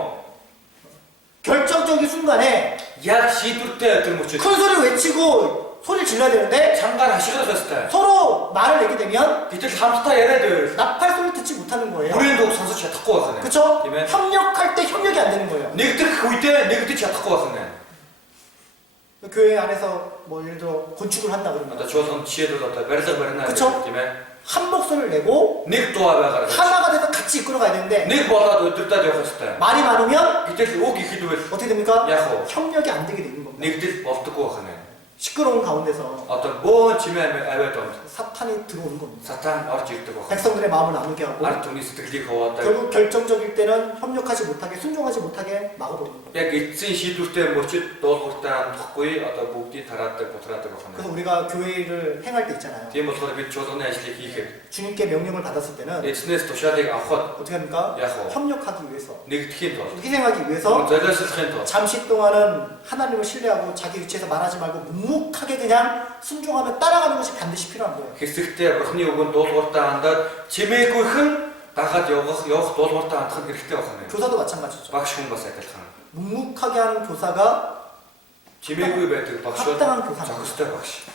결정적인 순간에 Яг шийдвэртэй тэр мөчөд 큰 소리를 외치고 소리를 질러야 되는데 чангаар ашиглах ёстой. 서로 말을 내게 되면 Гэтэл хамтдаа яриад байвал 나팔 소리를 듣지 못하는 거예요. бүрэн дууг сонсож чадахгүй байх нь. 그렇죠? Тийм ээ. 협력할 때 협력이 안 되는 거예요. Нэгдэх үедээ нэгдэж чадахгүй байх нь. 교회 안에서 뭐 예를 들어 건축을 한다 Одоо 그러면 чуулганд жишээлбэл одоо барилга барина 그쵸? гэх тийм ээ. 한 목소리를 내고 Нэг дуу байгаар 하나가 돼서 같이 이끌어가야 되는데 нэг болоод өдөртөө явах ёстой. 말이 많으면 Гэтэл үг ихэдвэл 어떻게 됩니까? яг уу 협력이 안 되게 되는 겁니다. нэгдэл болдоггүй байх нь. 시끄러운 가운데서 Одоо бөөн чимээ аваад ond 사탄이 들어오는 겁니다. сатан орж ирдэг байх. 백성들의 마음을 나누게 하고 Ард түмний сэтгэлийг хуваадаг. 결국 결정적일 때는 협력하지 못하게 순종하지 못하게 막아버리는 거예요. Яг эцсийн шийдвэртэй мөчид дуулууртай амтахгүй одоо бүгдийг тараадаг, бутраадаг байх 그래서 нь. 우리가 교회를 행할 때 있잖아요. Тийм болохоор бид чуулганы ажлыг хийхэд 주님께 명령을 받았을 때는 эзнээс тушаалыг авахд 어떻게 합니까? яг уу 협력하기 위해서 нэгдэхийн тулд 희생하기 위해서 зориулсахын тулд 잠시 동안은 하나님을 신뢰하고 자기 위치에서 말하지 말고 묵묵하게 그냥 순종하며 따라가는 것이 반드시 필요한 거예요. хэсэгтээ бурхны үгэнд дуулууртай хандаад чимээгүйхэн дагаад явах дуулууртай хандах нь хэрэгтэй байх нь. 교사도 마찬가지죠. Багш хүн бас адилхан. 묵묵하게 하는 교사가 Чимээгүй байдаг багшууд 합당한 교사. зохистой багш.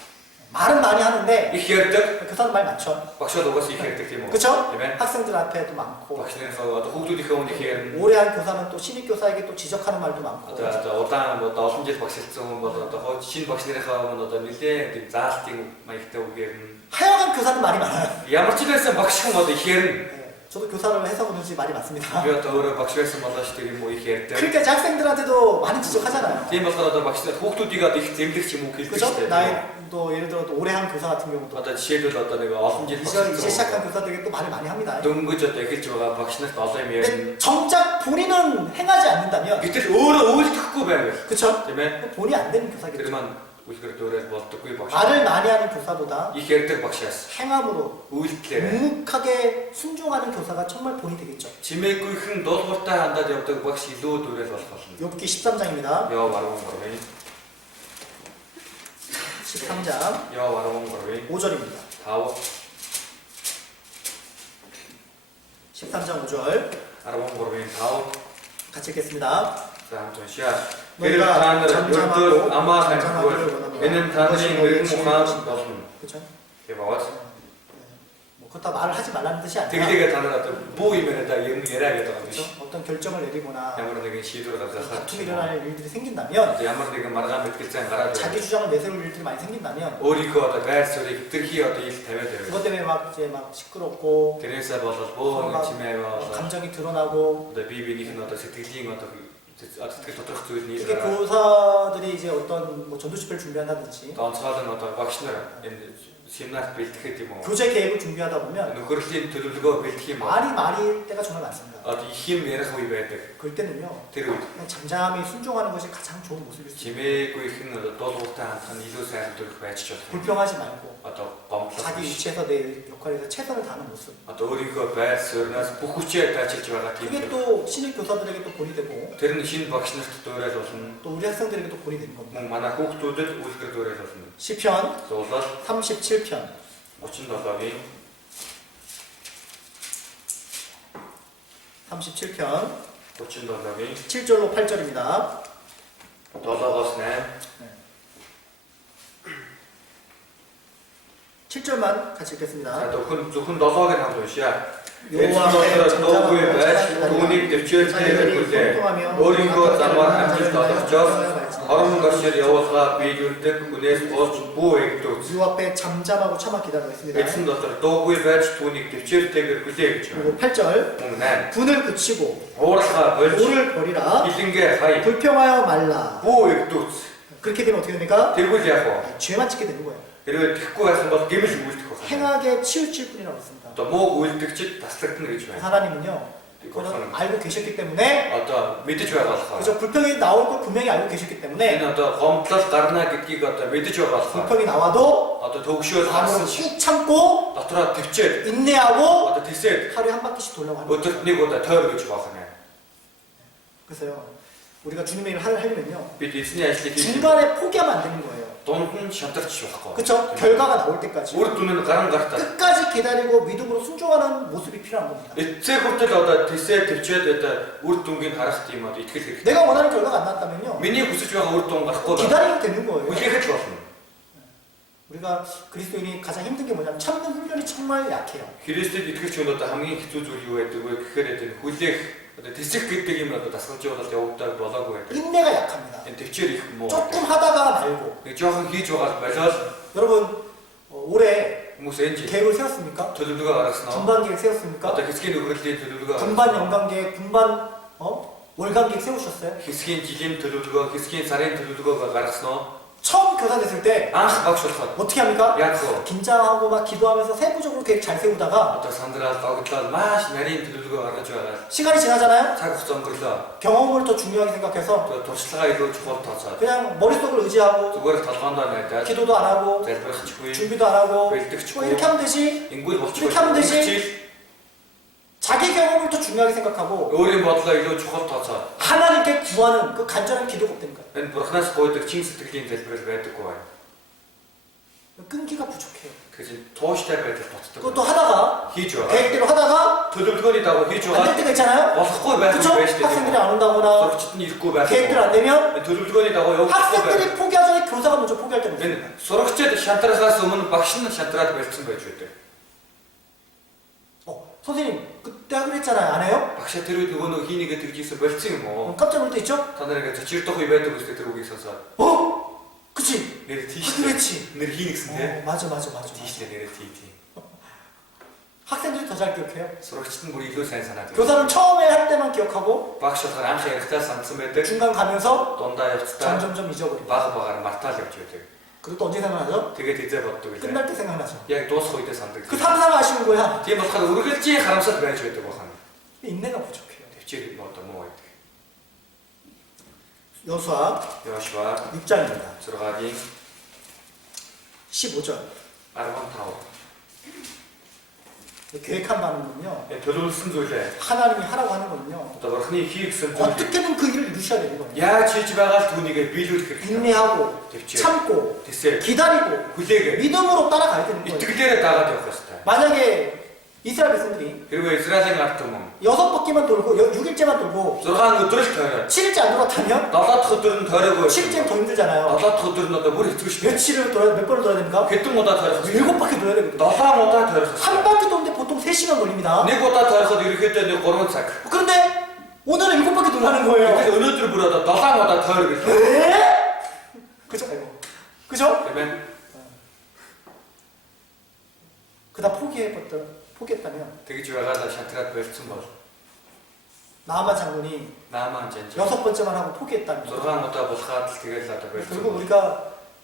말은 많이 하는데 Их ярьдаг 교사는 말 많죠. багшууд угаас их ярьдаг тийм үү? 그렇죠? Тийм ээ. 학생들 앞에도 많고 Багшныхаа одоо хүүхдүүдийнхээ өмнөх ярьна. 오래 한 교사는 또 신입 교사에게 또 지적하는 말도 많고 Одоо удаан одоо олон жил багшилсан хүн бол одоо хойд шинэ багш нарынхаа өмнө одоо нэлээд тийм заалтын маягтай үг ярьна. 하여간 교사는 말이 많아요. Ямар ч байсан багш хүн одоо их ярьна. 네, 저도 교사를 해서 그런지 말이 많습니다. Би одоо өөрөө багш байсан болооч тийм үү их ярьдаг. 그러니까 이제 학생들한테도 많이 지적하잖아요. Тийм болохоор одоо багш нар хүүхдүүдийг одоо их зэмлэх ч юм уу хэлдэг 그죠? шүү дээ. 나이도 예를 들어 또 오래 한 교사 같은 경우도 Одоо жишээлбэл одоо нэг олон жил 이제 시작한 багш 교사들에게 또 말을 많이 합니다. дөнгөж одоо эхэлж байгаа багш нарт олон юм ярьна. 근데 정작 본인은 행하지 않는다면 Гэтэл өөрөө үйлдэхгүй 그쵸? 때문에 본이 안 되는 교사겠죠. 그러면 우리가 노래 болтоггүй багш. 말을 많이 하는 교사보다 их ярьдаг багшаас 행함으로 үйлдэлээр 묵묵하게 순종하는 교사가 정말 본이 되겠죠. чимээгүйхэн дуулууртай хандаад явдаг багш илүү дүүрэл болох болно. 욥기 13장입니다. Яа баруун гурвын 13장 яа баруун гурвын 5절입니다. 5 13장 5절 баруун гурвын 5 같이 읽겠습니다. за хамт уншия. Хэрэг та нар өрдөө амаа хамтгүй энэ нь таны мэрэгэн ухаан болно. 그렇죠? гэваад 뭐 그렇다 말을 하지 말라는 뜻이 아니라 тэглэгээ та нараа бүү юмэраа юм яриа гэдэг юм 그렇죠? биш. 어떤 결정을 내리거나 ямар нэгэн шийдвэр гаргахад 다툼이 일어날 일들이 생긴다면 ямар нэгэн маргаан мэтгэлцэн гараад 자기 주장을 내세울 일들이 많이 생긴다면 өөрийнхөө одоо байр суурийг хэтэрхий одоо ил тавиад 그것 байв. 때문에 막 이제 막 시끄럽고 тэрээсээ болол бөө ингэ чимээваа 감정이 드러나고 одоо бие биенийх нь одоо сэтгэлийн одоо сэтгэл тоторох зүйл 이게 нийлээ. 교사들이 이제 어떤 뭐 전도 집회를 준비한다든지 Онцгой нь одоо багш нар энэ семинар бэлтгэхэд юм уу? 교재 계획을 준비하다 보면 Нөхөрлийн төлөвлөгөө бэлтгэх юм уу? 말이 때가 정말 많습니다. Одоо их юм ярих үе байдаг. 그럴 때는요 Тэр үед 그냥 잠잠히 순종하는 것이 가장 좋은 모습일 수 있어요. чимээгүй их нь одоо дуулууртай хандах нь илүү сайн төрөх байж ч болох. 불평하지 말고 Одоо гомдлох. 자기 위치에서 내 역할에서 최선을 다하는 모습. Одоо өөрийнхөө байр суурнаас бүх хүчээ даачилж байгаа тийм. 그게 또 신입 교사들에게 또 본이 되고 Тэр нь шинэ багш нарт дөөрэл болно. 또 우리 학생들에게 또 본이 되는 겁니다. Мөн манай хүүхдүүдэд үлгэр дөөрэл болно. 시편 Зуулал 37편 37-гийн 37편 37-гийн 7절로 8절입니다. 7-оос 8 7절만 같이 За 읽겠습니다. зөвхөн 7-ыг хамт уншия. 여호와 Эцэг дуугүй байж түүнийг төвчээртэй хүлээ. Өөрийнхөө замаар амжилт олгочоос хорон гашир явуулгаа биелүүлдэг хүнээс болж бүү эгдүүц. 유 앞에 잠잠하고 참아 기다리고 있습니다. Эцэн дотор дуугүй байж түүнийг төвчээртэйгээр хүлээ гэж байна. 그리고 8절 Мөн 8. 분을 그치고 Уурхаа болж 오를 버리라 хилэнгээ хай 불평하여 말라. бүү эгдүүц. 그렇게 되면 어떻게 됩니까? Тэргүүл яах вэ? 죄만 짓게 되는 거예요. Хэрвээ тэхгүй байсан бол гэмэл үйлдэх байх. 행하게 치우칠 뿐이라고 했습니다. Одоо муу үйлдэгчд таслагдана гэж байна. 하나님은요 그거는 알고 계셨기 때문에 Одоо мэдэж байгаа болохоор. 그죠? 불평이 나올 걸 분명히 알고 계셨기 때문에 Энэ одоо гомдлол гарна гэдгийг одоо мэдэж байгаа болохоор. 불평이 나와도 Одоо төгшөөл 마음으로 харсан 꾹 참고 дотроо төвчээд 인내하고 одоо тэсээд 하루에 한 바퀴씩 돌려고 합니다. өдөрт нэг удаа тойр гэж байх юм. 그래서요 우리가 주님의 일을 하려면요 Бид эзний ажлыг хийж 중간에 포기하면 안 되는 거예요. дунд нь шантарч байхгүй. 그렇죠? 결과가 나올 때까지 Үр дүн нь гарan гартаа. 끝까지 기다리고 믿음으로 순종하는 모습이 필요한 겁니다. Эцэг хүртэл одоо тэсээд төвчээд одоо үр дүнгийг харах тийм одоо итгэл хэрэгтэй. 내가 원하는 결과가 안 나왔다면요 Миний хүсэж байгаа үр дүн гарахгүй бол 기다리면 되는 거예요. үлээхэд болно. 우리가 그리스도인이 가장 힘든 게 뭐냐면 참는 훈련이 정말 약해요. Христэд итгэж хүн одоо хамгийн хэцүү зүйл юу байдаг вэ гэхээр энэ хүлээх одоо тэсэх гэдэг юм одоо дасгалжуулалт явагдаад болоогүй байдаг. 인내가 약합니다. Энэ төвчээр их муу. 조금 하다가 말고. Нэг жоохон хийж байгаа болоод 여러분 올해 хүмүүс энэ жил 계획을 세웠습니까? төлөвлөгөө гаргаснаа. 분반 계획 세웠습니까? Одоо хэсгийн нөхрөлийн төлөвлөгөө 분반 연간 계획, 분반 월간 계획 세우셨어요? хэсгийн жилийн төлөвлөгөө, хэсгийн сарын төлөвлөгөө гаргаснаа. 처음 교사 됐을 때 Анх багш болоход 어떻게 합니까? яг хөө 긴장하고 막 기도하면서 세부적으로 계획 잘 세우다가 одоо сандраад догтлоод маш нарийн төлөвлөгөө гаргаж байгаа. 시간이 지나잖아요. цаг хугацаа өнгөрлөө. 경험을 더 중요하게 생각해서 Одоо туршлагаа илүү чухал тооцоод 그냥 머릿속을 의지하고 зүгээр толгоондоо найдаад 기도도 안 하고 залбирахгүй, 준비도 안 하고 뭐 бэлтгэхгүй, 이렇게 하면 되지. ингүүл болчихгүй. 이렇게 하면 되지. 자기 경험을 더 중요하게 생각하고 өөрийн бодлоо илүү чухал тооцоод 하나님께 구하는 그 간절한 기도가 없다는 거예요. энэ бурхнаас гуйдаг чин сэтгэлийн залбирал байдаггүй байна. 끈기가 부족해요. 그래서 тууштай байдал 그것도 дутдаг. 하다가 хийж байгаа. 계획대로 하다가 төлөвлөгөөний дагуу хийж 안 될 байгаа. 때가 있잖아요. болохгүй байх 그렇죠? юм байж тээ. 학생들이 안 온다거나 сурагчид нь ирэхгүй байх. 계획대로 안 되면 төлөвлөгөөний дагуу явахгүй байх. 학생들이 포기하기 전에 교사가 먼저 포기할 때가 있어요. Энэ сурагчид шантрахаас өмнө багш нь шантраад барьсан байж байдаг. 선생님 그때 하기로 했잖아요. 안 해요? Багшаа тэр үед нөгөө хийнийгээ тэгжсэн болцсон юм уу? 깜짝 놀랄 때 있죠? Та нарыг зочирдох үе байдаг үстэй тэр үгийг сонсоод. 그치? Нэр тийш. 하기로 했지. Нэр хийнэ гэсэн тий. 맞아. Тийштэй нэрээ тий. 학생들이 더 잘 기억해요. сурагчид нь бүр илүү сайн санаад байна. 교사는 처음에 할 때만 기억하고 Багш болохоор анх ярихтаа сандсан байдаг. 중간 가면서 Дундаа явцдаа 점점 잊어버리고 баг багаар мартаал явж байдаг. 그리고 또 언제 생각나죠? Тэгээд хизээ боддог үлээ. 끝날 때 생각나죠. Яг дуусах үедээ сандаг. 그 상상 아쉬운 거야. Тийм болохоор үргэлжийн харамсал байж байдаг бахан. 인내가 부족해요. Төвчээр одоо муу байдаг. 여수와 여호수아 6장입니다. 들어가기 15절. 아르몬 타워. 계획한 바는요. 도둑슨 소리래. 하나님이 하라고 하는 거는요. 또 흔히 기획선 좀. 어떻게든 그 일을 이루셔야 되는 거예요. 야, 지지바가 돈이게 빌드 인내하고 참고 됐어요. 기다리고 그게 믿음으로 따라가야 되는 거예요. 이때에 다가 되었다. 만약에 이스라엘 백성들이 그리고 이스라엘 같으면 6바퀴만 돌고 6일째만 돌고 저간 것들을 더 7일째 안 돌았다면 나다 터들은 더라고 7일째는 더 힘들잖아요. 나다 터들은 나다 머리 듣고 싶어. 며칠을 돌아야 몇 번을 돌아야 됩니까? 개똥 못다 더라고 7바퀴 돌아야 되거든요. 나다 못다 더라고 한 바퀴 도는데 보통 3시간 걸립니다. 네 못다 더라고 이렇게 했더니 거론 싹. 그런데 오늘은 7바퀴 돌라는 거예요. 그래서 어느 줄 불어다 나다 못다 더라고 했어. 에? 그죠? 아이고. 그죠? 그러면 그다 포기했다면 되게 좋아가다 샤트가 베스트 뭐 나아만 장군이 나만 전체 6번째만 하고 포기했다면 저간 못다 보스가 되게 잘다 베스트 결국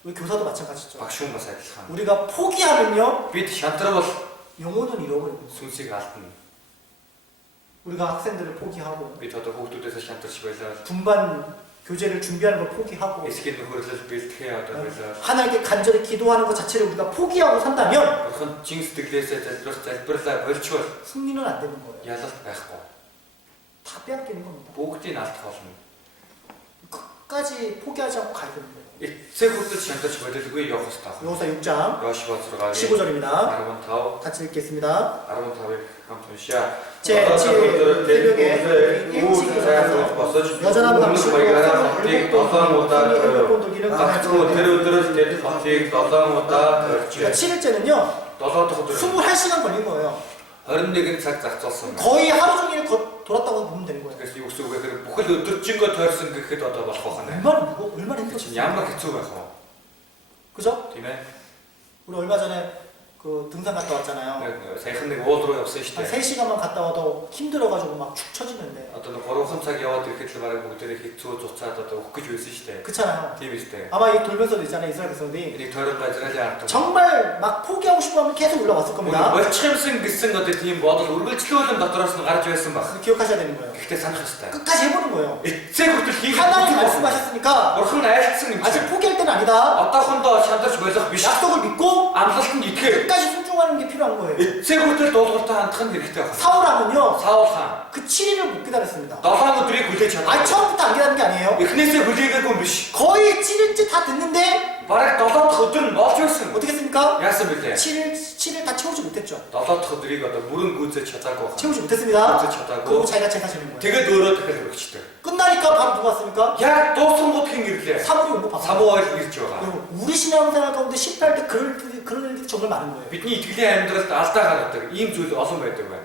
우리 교사도 마찬가지죠. 박시웅 마사이 참 우리가 포기하면요 비트 샤트가 뭐 영혼은 잃어버립니다. 순시가 같은 우리가 학생들을 포기하고 비트도 호투돼서 샤트 집에서 분반 교재를 준비하는 걸 포기하고 에스킨 노르를 비트 해야 돼 그래서 하나님께 간절히 기도하는 것 자체를 우리가 포기하고 산다면 그건 징스틱 데스에 들었을 때 버추얼 승리는 안 되는 거예요. 야자 빼고 다 빼앗기는 겁니다. 보그티 나타서 끝까지 포기하지 않고 가야 되는 거예요. 이 세국도 지한테 집어들고 여기서 여호수아 6장 여시바 들어가기 15절입니다. 아르몬 타워 같이 읽겠습니다. 아르몬 타워의 감톤시아 제 새벽에 일찍 일어나서 여전한 방식으로 일곱 돌기는 그러니까 7일째는요 21시간 걸린 거예요. 어른에게 살짝 썼어. 거의 하루 종일 돌았다고 보면 되는 거예요. 그래서 육수가 그 목을 듣진 거 더했으면 그게 더 하네. 얼마나 힘들었어요. 양반 개투가서. 그죠? 뒤에 우리 얼마 전에 그 등산 갔다 왔잖아요. 새 근데 오도로 없을 한 때. 3시간만 갔다 와도 힘들어가지고 막 축 처지는데 어떤 거로 험차게 와도 이렇게 말해 보고 이렇게 투조차 또 헛기주 있을 때. 그렇잖아요. 팀 있을 때. 아마 이 돌면서도 있잖아요. 이스라엘 백성들이 이제 더럽까지 하지 않았던. 정말 막 포기하고 싶어하면 계속 올라왔을 겁니다. 뭐 처음승 그쓴 것들 팀 모두 울고 치료는 다 들었으면 가르쳐 했으면 막. 그거 기억하셔야 되는 거예요. 그때 산쳤을 때. 끝까지 해보는 거예요. 세국들 기가. 하나님 말씀하셨으니까 얼큰 나의 식승님. 아직 포기할 때는 아니다. 아따 혼자 샨다 집에서 미시. 약속을 믿고 안 하신 이틀. 끝까지 순종하는 게 필요한 거예요. 세국들 도도다 한탄 이렇게 돼. 사울하면요 사오상. 그 7일을 못 기다렸습니다. 나사는 것들이 굴대 쳤다. 아니 처음부터 안 기다린 게 아니에요. 그네스 굴대가 그 미시. 거의 7일째 다 됐는데 말에 나사 터들 맞췄음. 어떻게 했습니까? 야스밀 때. 7일 다 채우지 못했죠. 나사 터들이 가다 물은 구제 쳤다고. 채우지 못했습니다. 구제 쳤다고. 그리고 자기가 제사지는 거예요. 되게 더럽게 그렇지. 끝나니까 바로 누가 왔습니까? 야, 또 선거핑 이렇게. 사물이 온거 봤어요. 사모가 이렇죠. 그리고 우리 신앙생활 가운데 실패할 때 그런 일들이 정말 많은 거예요. 빛이 되게 힘들었다. 아스타가 됐다. 임 주도 어서 뭐였던 거야.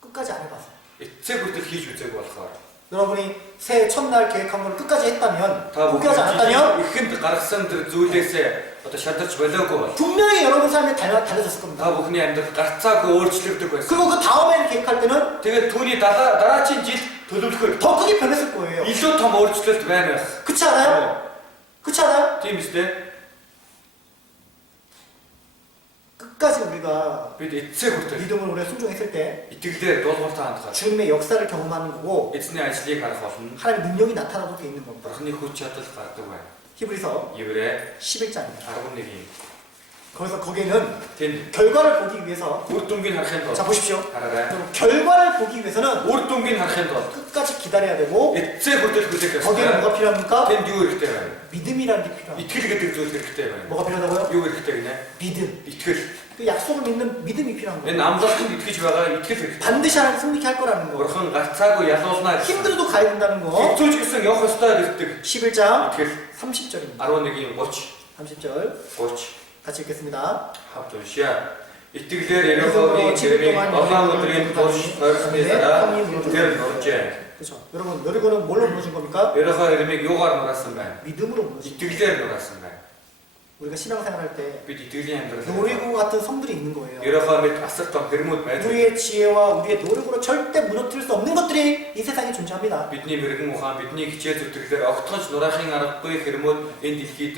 끝까지 안 해봤어요. 세부터 기주 제고 왔어. 여러분이 새해 첫날 계획한 걸 끝까지 했다면 다 포기하지 않았다면 근데 가르성들 주일에세 어떤 샤터 집에서 분명히 여러분 삶에 달라졌을 겁니다. 다 보니 안들 가르차고 얼치를 들고 있어. 그리고 그 다음에 계획할 때는 되게 돈이 나라친 짓 도둑을 더 크게 변했을 거예요. 이쪽 더 얼치를 들고 그렇지 않아요? 그렇지 않아요? 팀 있을 때 끝까지 우리가 비디 세부터 믿음을 오래 순종했을 때 이틀때 너도 왔다 한다. 주님의 역사를 경험하는 거고 이츠네 아이스리 가르쳐. 하나님의 능력이 나타나도 돼 있는 겁니다. 그러니 고치었다 가르쳐 봐. 히브리서 이브레 11장입니다. 아론 얘기. 거기서 거기에는 된 결과를 보기 위해서 우르동긴 하켄도. 자 보십시오. 알아라. 결과를 보기 위해서는 우르동긴 하켄도. 끝까지 기다려야 되고 세부터 그때 거기에는 뭐가 필요합니까? 된 듀얼 때문에. 믿음이라는 게 필요합니다. 이틀 그때 듀얼 때문에. 뭐가 필요하다고요? 요거 그때 믿음. 이틀. 그 약속을 믿는 믿음이 필요한 내 거예요. 남자는 이틀 지와가 이틀. 반드시 하나님 승리케 할 거라는 거. 그런 가차고 야소스나. 힘들어도 가야 된다는 거. 솔직성 영어 스타일 때 11장 이틀. 30절입니다. 아론 얘기 워치. 30절 워치. 같이 읽겠습니다. 합도시야. 이틀 내려가니 지금이 어떤 것들이 도시 더스니다라. 될 노제. 그렇죠. 여러분 너희는 뭘로 무너진 겁니까? 여러가 이름이 요가 놀았으면 믿음으로 무너진. 이틀 놀았으면. 우리가 신앙생활할 때 бид итгэлийн амьдрал 노리고 같은 성들이 있는 거예요. ерөөхдөө мэд асартан хэрмүүд байдаг. 우리의 지혜와 우리의 노력으로 절대 무너뜨릴 수 없는 것들이 이 세상에 존재합니다. Бидний мэрэгэн ухаан, бидний хичээл зүтгэлээр огтхож нураахын аргагүй хэрмүүд энэ дэлхийд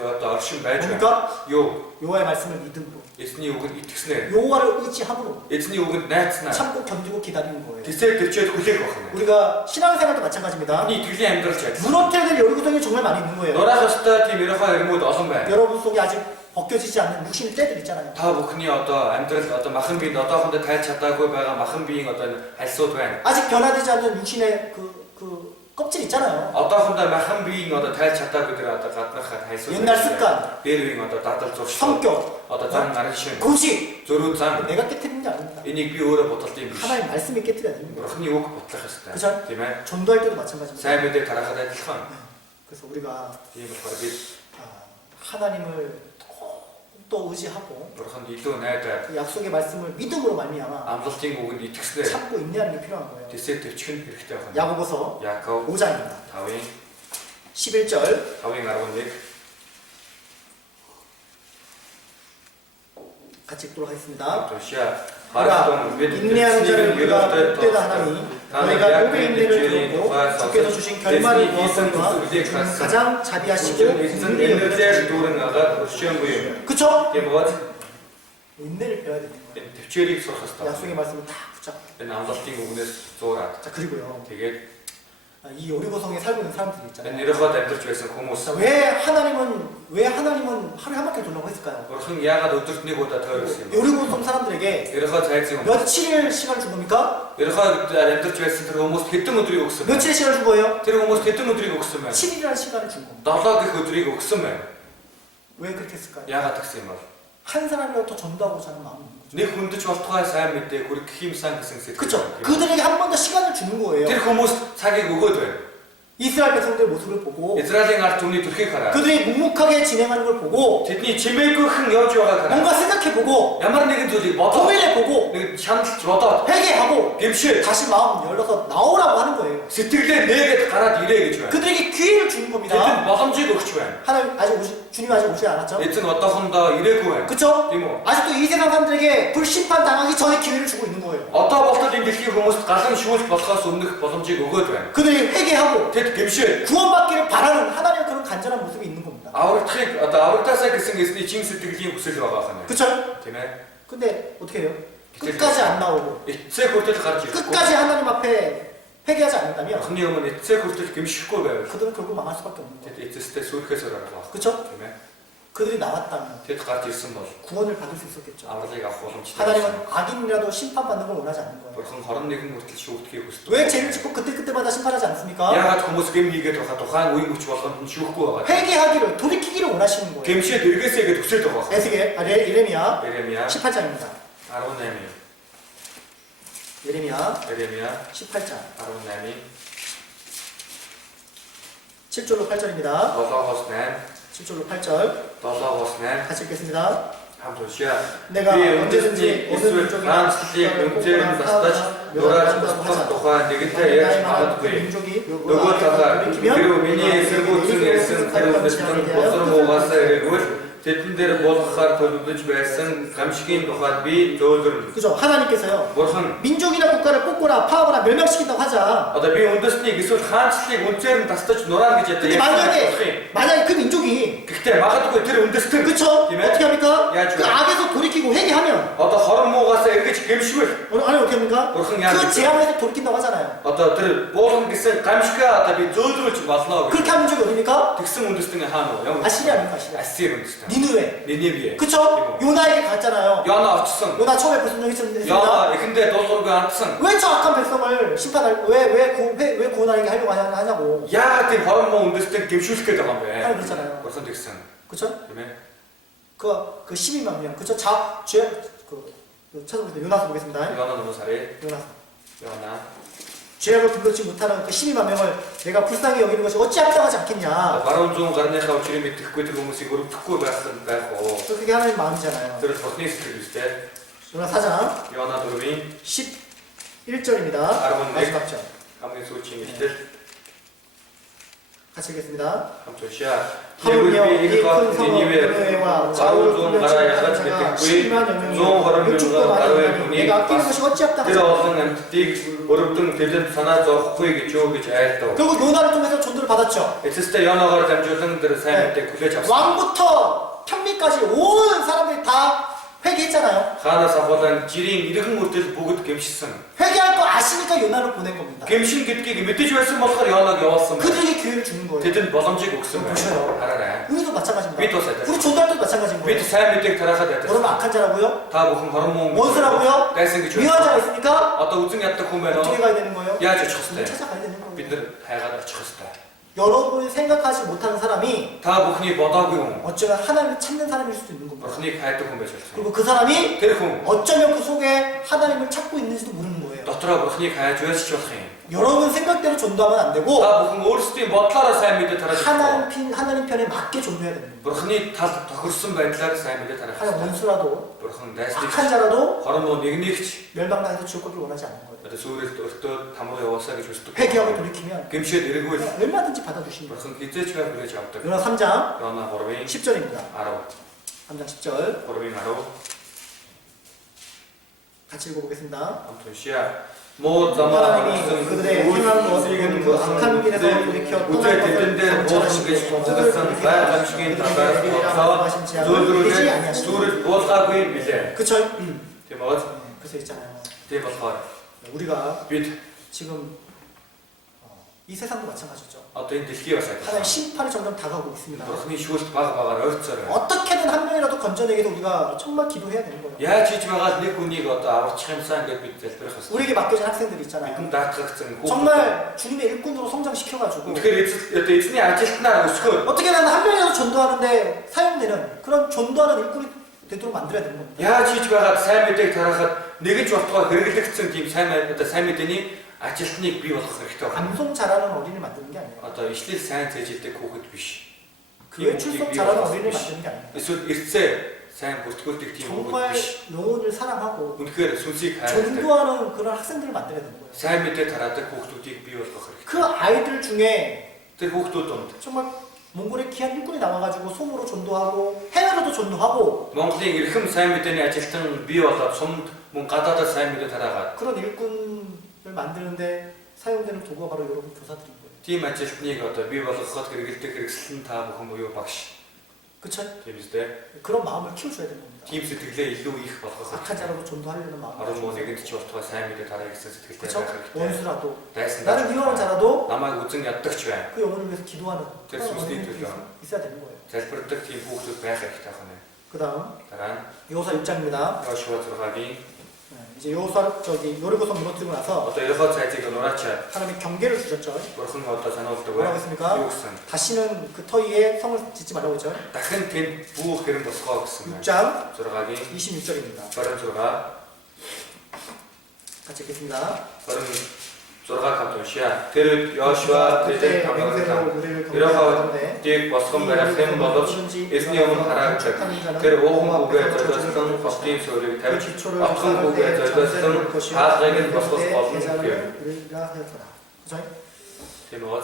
одоо оршин байж байна. 그러니까 Юу? 여호와의 말씀을 믿음으로, Эзний үгэнд итгэснээр, 여호와를 의지함으로 эзний үгэнд найдснаар 참고 견디고 기다리는 거예요. тэсээ төвчөөд хүлээх байна. 우리가 신앙생활도 마찬가지입니다. Бидний итгэлийн амьдрал ч адилхан. 무너뜨려야 될 여리고성이 정말 많이 있는 거예요. Нураах ёстой тийм ерөөхдөө хэрмүүд олон байна. 여러분 속에 아직 벗겨지지 않는 육신의 때들 있잖아요. Та бүхний одоо амьдрал одоо махан биед одоохондоо тайлж чадаагүй байгаа махан биеийн одоо хальсууд байна. 아직 변화되지 않는 육신의 그 껍질 있잖아요. одоохондоо махан биеийн одоо тайлж чадаагүй тэр одоо гаднах хальсууд. 옛날 습관, дээр үеийн одоо дадал зурш. 성격, одоо зан гарын шин. 고집, зөрүү зан. 내가 깨뜨리는 게 아닙니다. Энийг би өөрөө бодолт юм биш. 하나님 말씀이 깨뜨려야 되는 거예요. Бурхны үг бодлох ёстой. 그죠? Тийм ээ. 전도할 때도 마찬가지입니다. сайн мэдээ тарахад адилхан. 그래서 우리가 Тийм болохоор бид 하나님을 또 의지하고 Бурханд илүү найдаад 그 약속의 말씀을 믿음으로 말미암아 амлалтын үгэнд итгэснээр 참고 인내하는 게 필요한 거예요. тэсээ төвчгөн хэрэгтэй байна. 야고보서 Яаков 5장입니다. 5-ын 11절 11 같이 읽도록 하겠습니다. 도시야 보라, 인내하는 자를 우리가 복되다 하나니 너희가 복의 인내를 두고 주께서 주신 결말을 보았거니와 가장 자비하시고 은혜를 여겨주시고 그쵸? 인내를 배워야 됩니다. төвчээрийг сурах хэрэгтэй. 약속의 말씀을 다 붙잡고 Энэ амлалтын үгнээс зуураад 자 그리고요 тэгээд 이 여리고성에 살고 있는 사람들이 энэ 있잖아요. нэрхад амьдарч байсан хүмүүс 자, 왜 하나님은 하루에 한 바퀴 돌라고 했을까요? Бурхан яагаад өдөрт нэг удаа тойрсон юм бэ? 여리고성 사람들에게 Ерхад цайцсан юм. 며칠의 시간을 준 겁니까? Ерхад амьдарч байсан тэр хүмүүст хэдэн өдрийг өгсөн бэ? 며칠의 시간을 준 거예요? Тэр хүмүүст хэдэн өдрийг өгсөн бэ? 7일이라는 시간을 준 겁니다. 7 гэх өдрийг өгсөн байна. 왜 그렇게 했을까요? Яагаад тэгсэн юм бэ? 한 사람이라도 더 전도하고자 하는 마음이 있는 거죠. Нэг хүндэж болтугай сайн мэдээ хүрэх 힘сан гэсэн сэтгэл. 그쵸? 그들에게 한 번 더 시간을 주는 거예요. Тэр хүмүүс цагийг өгөөд байна. 이스라엘 백성들의 모습을 보고 Израилийн ард түмний төрхийг хараа. 그들이 묵묵하게 진행하는 걸 보고 Тэдний чимээгүйхэн явж байгааг хараа. 뭔가 생각해보고 Ямар нэгэн зүйлийг бодоо. 고민해보고 Нэг шаналж бодоод 회개하고 гэмшээ 다시 마음 열어서 나오라고 하는 거예요. сэтгэлээ нээгээд гараад ирээ гэж байна. 그들에게 기회를 주는 겁니다. Тэдэнд боломжийг өгч байна. 하나님 주님이 아직 오지 않았죠? Эзэн одоохондоо ирээгүй байна. 그쵸? Тийм үү? 아직도 이 세상 사람들에게 불심판 당하기 전에 기회를 주고 있는 거예요. Одоо болтол энэ дэлхийн хүмүүст галан шүүлж болохоос өмнөх боломжийг өгөөд байна. 그들이 회개하고 Тэд гэмшээ 구원받기를 바라는 하나님의 그런 간절한 모습이 있는 겁니다. аврагдахыг одоо аврагдаасаа гэсэн эзний чин сэтгэлийн хүсэл байгаа юм. 그쵸? Тийм ээ. 근데 어떻게 해요? 끝까지 안 나오고 эцэг хүртэл гарч ирэхгүй. 끝까지 하나님 앞에 회개하지 않는다면 Бурхны өмнө эцэг хүртэл гэмшихгүй байвал 그들은 결국 망할 수밖에 없는 거예요. тэд эцэстэй сүрхээс орох. 그쵸? Тийм ээ. 그들이 나왔다면 Тэд гарч ирсэн бол 구원을 받을 수 있었겠죠. авралыг авах боломжтой. 하나님은 악인이라도 심판받는 걸 원하지 않는 거예요. Бурхан 21 хүртэл шүүхтгийг хүсдэг. 왜 죄를 짓고 그때마다 심판하지 않습니까? Яагаад хүмүүс гэм хийгээд байгаа тухайн үеийн хүч болгонд нь шүүхгүй байгаа. 회개하기를 돌이키기를 원하시는 거예요. гэмшээд эргээсэй гэж хүсэж байгаа. 예레미야 Еремия 18장입니다. 18. 예레미야 Еремия 18장 18. 7절로 8절입니다. 7-8. 7절로 8절 7-8. 같이 읽겠습니다. хамт уншия. 내가 Би 언제든지 үндэсний эсвэл хаанчлалыг үнээр нь бастаж нурааж болох тухай нэгэнтээ ярьж магадгүй. Нөгөө талаар хэрв миний эсэргүүцэн ярьсан тэр үндэстэн босор муугаасаа ирээгүй тэдэн дээр болгохаар төлөвлөж байсан гамшигын тухайд би зөөлрөн. 그죠? 하나님께서요. Бурхан 민족이나 국가를 뽑거나 파하거나 멸망시킨다고 하자. одоо би үндэснийг эсвэл хаанчлалыг үнээр нь тастаж нураана гэж 근데 만약에 그 민족이 гэхдээ магадгүй тэр үндэстэн 그쵸? тийм ээ? 어떻게 합니까? яаж 그 вэ? 악에서 돌이키고 회개하면 Одоо хорон муугаасаа эргэж гэмшвэл 아니 어떻게 합니까? бурхан яаж 그 вэ? 재앙에서 돌이킨다고 하잖아요. Одоо тэр буулган гэсэн гамшигаа одоо би зөөлрүүлж болно гэж. 그렇게 한 민족이 어딥니까? тэгсэн үндэстэн хаана вэ? Ямар 아시리아입니까? 아시리아. Ассир үндэстэн. 니느웨. Ниневе. 그쵸? 요나에게 갔잖아요. Яна очсон. 요나 처음에 무슨 적이 있었습니다. Яна эхэндээ дуулуургүй андсан. 왜 저 악한 백성을 심판할 왜 구원하게 하려고 하냐고. Яагаад тийм хорон муу үндэстэн гэмшүүлэх гээд байгаа юм бэ? 하나님 그랬잖아요. Бурхан тэгсэн. 그쵸? Тийм ээ. 그 12만 명. 그쵸? 찾아보겠습니다. 요나서 보겠습니다. Яна нуус харъя. 요나서. Яна. 죄악을 분별치 못하는 그 12만 명을 내가 불쌍히 여기는 것이 어찌 합당하지 않겠냐. Баруун зүүн гарныхаа учрыг мэдэхгүй тэр хүмүүсийг өрөвдөхгүй байх уу? 그게 하나님 마음이잖아요. Тэр бурхны сэтгэл үстэй. 요나 4장 Яна 4-ийн 11절입니다. 마지막 절. хамгийн сүүлийн ишлэл. 같이 읽겠습니다. 함토시아 하물며 예불비 이 이것 큰 성읍 니니웨 니느웨와 바로 좀 자우를 가라 공격하는 야가 자가 되겠고이 12만 여명이 좀 걸음 육축도 병과 바로의 많이 분이 내가 아끼는 것이 어찌없다 하지. 들어서는 틱 어렵든 대전 산하저 후에게 주어기 잘했다. 결국 요나를 통해서 전도를 받았죠. 에스테 연어가 잠주등들을 사용할 때 구제 잡았어. 왕부터 평민까지 온 사람들이 다 회개했잖아요. 하나 사보단 지링 이렇게 못해서 보고도 gem시선. 회개할 거 아시니까 요나를 보낸 겁니다. gem신 깊게 밑에 왔으면 막할 연어가 왔으면. 그들에게 기회를 주는 거예요. 대전 버섬지고 없으면. 보셔요. 알아라. 우리도 마찬가지입니다. 위도 세대. 우리 전도할 때도 마찬가지인 밑에 거예요. 사람 밑에 들어가야 돼. 여러분 악한 자라고요? 다 무슨 바로 원수라고요? 대생기 줘. 미워한 자가 있습니까? 어떤 우승이 왔다 보면 어떻게 가야 되는 거예요? 야저 쳤을 때. 찾아가야 되는 거예요. 민들 하야가 쳤을 때. 여러분이 생각하지 못하는 사람이 다 무슨이 뭐다고요. 어쩌면 하나님을 찾는 사람일 수도 있는 겁니다. 무슨이 가야도 보면 쳤어. 그리고 그 사람이 데리고 어쩌면 그 속에 하나님을 찾고 있는지도 모르는 거예요. 너더라 무슨이 가야 줘야지 쳤어. 여러분 생각대로 전도하면 안 되고 다 무슨 올스티 뭐 따라 사람 밑에 따라 하나님 편에 맞게 전도해야 됩니다. 무슨이 다더 그렇으면 벤틀라 사람 밑에 따라. 하나님 원수라도 무슨 내스티. 악한 자라도 바로 뭐 니그니치. 멸망당해서 지옥 가길 원하지 않는 거예요. 근데 소리 또 담으로 와서게 줄 수도. 회개하고 돌이키면 gem시에 내리고 있어. 얼마든지 받아주십니다. 무슨 기대치가 그래 잡다. 요나 3장 연어 거름이 10절입니다. 알아. 3장 10절 거름이 알아. 같이 읽어보겠습니다. 아무튼 시야 뭐 하나님이 그들의 행한 것을 보는 그 악한 길에서 돌이켜 떠날 것을 감찰하시고 그들을 잠시긴 다가서 소들을 소를 보사고 있는데 그쵸? 대마스 그래서 있잖아요. 대마스 우리가 빛 지금 이 세상도 마찬가지죠. 어떤 딜기 왔어요. 하나님 심판이 점점 다가오고 있습니다. 무슨 쇼스 바가바가 얼처럼 어떻게든 한 명이라도 건져내기 위해서 우리가 정말 기도해야 되는 거예요. 야 지지마가 내 군이가 또 아버 참사한 게 빛을 들어갔어. 우리에게 맡겨진 학생들 있잖아요. 그럼 다 같은 정말 주님의 일꾼으로 성장시켜가지고 어떻게 이때 아티스트나 스쿨 어떻게든 한 명이라도 전도하는데 사용되는 그런 전도하는 일꾼이 되도록 만들어야 되는 겁니다. 야 지지마가 삶의 때 달아서 내게 좋았다가 그렇게 특성 팀 삶의 때니 아티스트니 비워서 그렇게 감송 잘하는 어린이를 만드는 게 아니에요. 어떤 실리 사이언스 때 그거 비시. 교회 출석 잘하는 어린이를 만드는 게 아니에요. 그래서 일세 사이언 보스콜틱 팀 정말 영혼을 사랑하고 그 순수히 가야 전도하는 그런 학생들을 만들어야 되는 거예요. 사이언 밑에 달았다 고속도틱 비워서 그렇게. 그 아이들 중에 고속도통 정말 몽골의 귀한 일꾼이 나와가지고 손으로 전도하고 해외로도 전도하고 몽골이 이렇게 사이언 밑에는 아티스트는 비워서 좀뭔 갖다다 사이언 밑에 달아가. 그런 일꾼을 만드는데 사용되는 도구가 바로 여러분 교사들인 거예요. 팀 아티스트니가 어떤 비워서 그것 그렇게 그렇게 쓴다 뭐 그거 박시. 그쵸? 재밌대. 그런 마음을 키워줘야 되는 겁니다. 팀 스틱에 일로 이х 받아서. 악한 자라도 전도하려는 마음을 바로 뭐 키워줘야 내게 돼요. 지워서 사이언 밑에 달아 있어서 그때 그쵸? 원수라도 됐습니다. 나는 미워하는 자라도 남아 우증이 어떻게 좋아? 그 영혼을 위해서 기도하는 될 그런 수 어린이들이 있죠. 있어야 되는 거예요. 잘 버릇 팀 보고도 배가 있다고네. 그 다음 다란 여호수아 6장입니다. 여호수아 들어가기. 이제 여호수아 여리고성 무너뜨리고 나서 어떤 여섯 살짜리 노랗죠. 하나님이 경계를 주셨죠. 그런 거 어떤 산업도 뭐라고 했습니까? 육선. 다시는 그 터위에 성을 짓지 말라고 했죠. 딱한 된 부엌 그런 거 쓰고 있습니다. 6장 들어가기. 26절입니다. 버릇 들어가. 같이 읽겠습니다. 버릇 들어가 갑자기 시야. 대를 여호수아 그때 대전 맹세로 감사합니다. 우리를 이러고 경계하는데 뒤에 버스컴 가라 샘 버릇 에스니엄은 가라 대를 오후 고개 저졌던 법진 소리 그 대 기초를 앞선 고개 저졌던 다스에겐 버스 버스 우리가 하였더라. 그죠? 제목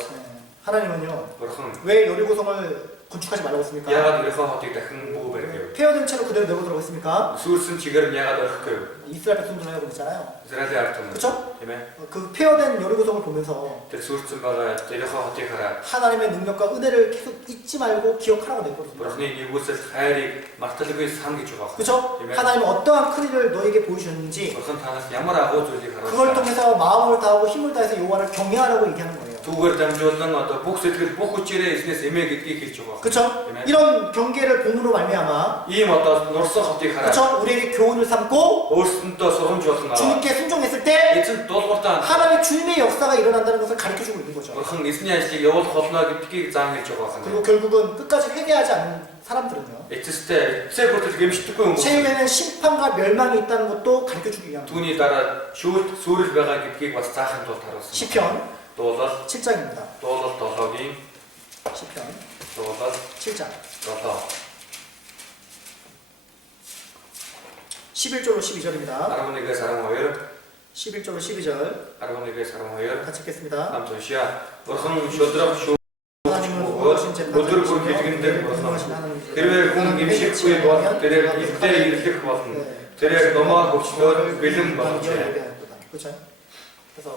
하나님은요 버릇은 왜 여리고성을 건축하지 말라고 했습니까? 야가 그래서 어떻게 큰 보호를 폐허된 채로 그대로 내버리라고 했습니까? 수르슨 지거는 야가 더 그. 이스라엘 백성들 하고 있잖아요. 이스라엘 알통. 그쵸? 예매. 그 폐허된 여리고성을 보면서 그 수르슨 바가 내려가 어떻게 가라. 하나님의 능력과 은혜를 계속 잊지 말고 기억하라고 내버렸습니다. 그러니 이곳에 하야리 막달리고 삼기 좋아. 그쵸? 예매. 하나님은 어떠한 큰 일을 너에게 보여주셨는지 그것은 다 야마라고 저기 가라. 그걸 통해서 마음을 다하고 힘을 다해서 여호와를 경외하라고 얘기하는 거예요. 두걸 담주었던 어떤 복수들 복구질에 있으면 세매기 뛰기 좋아. 그쵸? 이런 경계를 봄으로 말미암아 이 어떤 너서 어떻게 가라. 그쵸? 우리에게 교훈을 삼고 올슨 또 소름 주었던 거. 주님께 순종했을 때 이쯤 또 어떤 하나님의 주님의 역사가 일어난다는 것을 가르쳐주고 있는 거죠. 그런 이스니아 씨 여호 거스나기 뛰기 장일 좋아. 그리고 결국은 끝까지 회개하지 않는 사람들은요. 에티스 때 세부터 게임 시트고 온 거. 최후에는 심판과 멸망이 있다는 것도 가르쳐주기 위한 거예요. 돈이 따라 수를 가가 깊게 와서 작은 또 다뤘어. 시편 도서 7장입니다. 도서 도서기 시편 도서 7장 도서 11절로 12절입니다. 아르모니가 사랑하여 11절로 12절 아르모니가 사랑하여 같이 읽겠습니다. 남조시야 버흥 쇼드랍 쇼 하나님은 өдөр бүр хэлгэндээ болсон. Тэрээр хүн гимшихгүй бол тэрээр илтээ ирлэх болно. тэрээр 넘어가 봅시다. 믿음 받으세요. 그렇죠. 그래서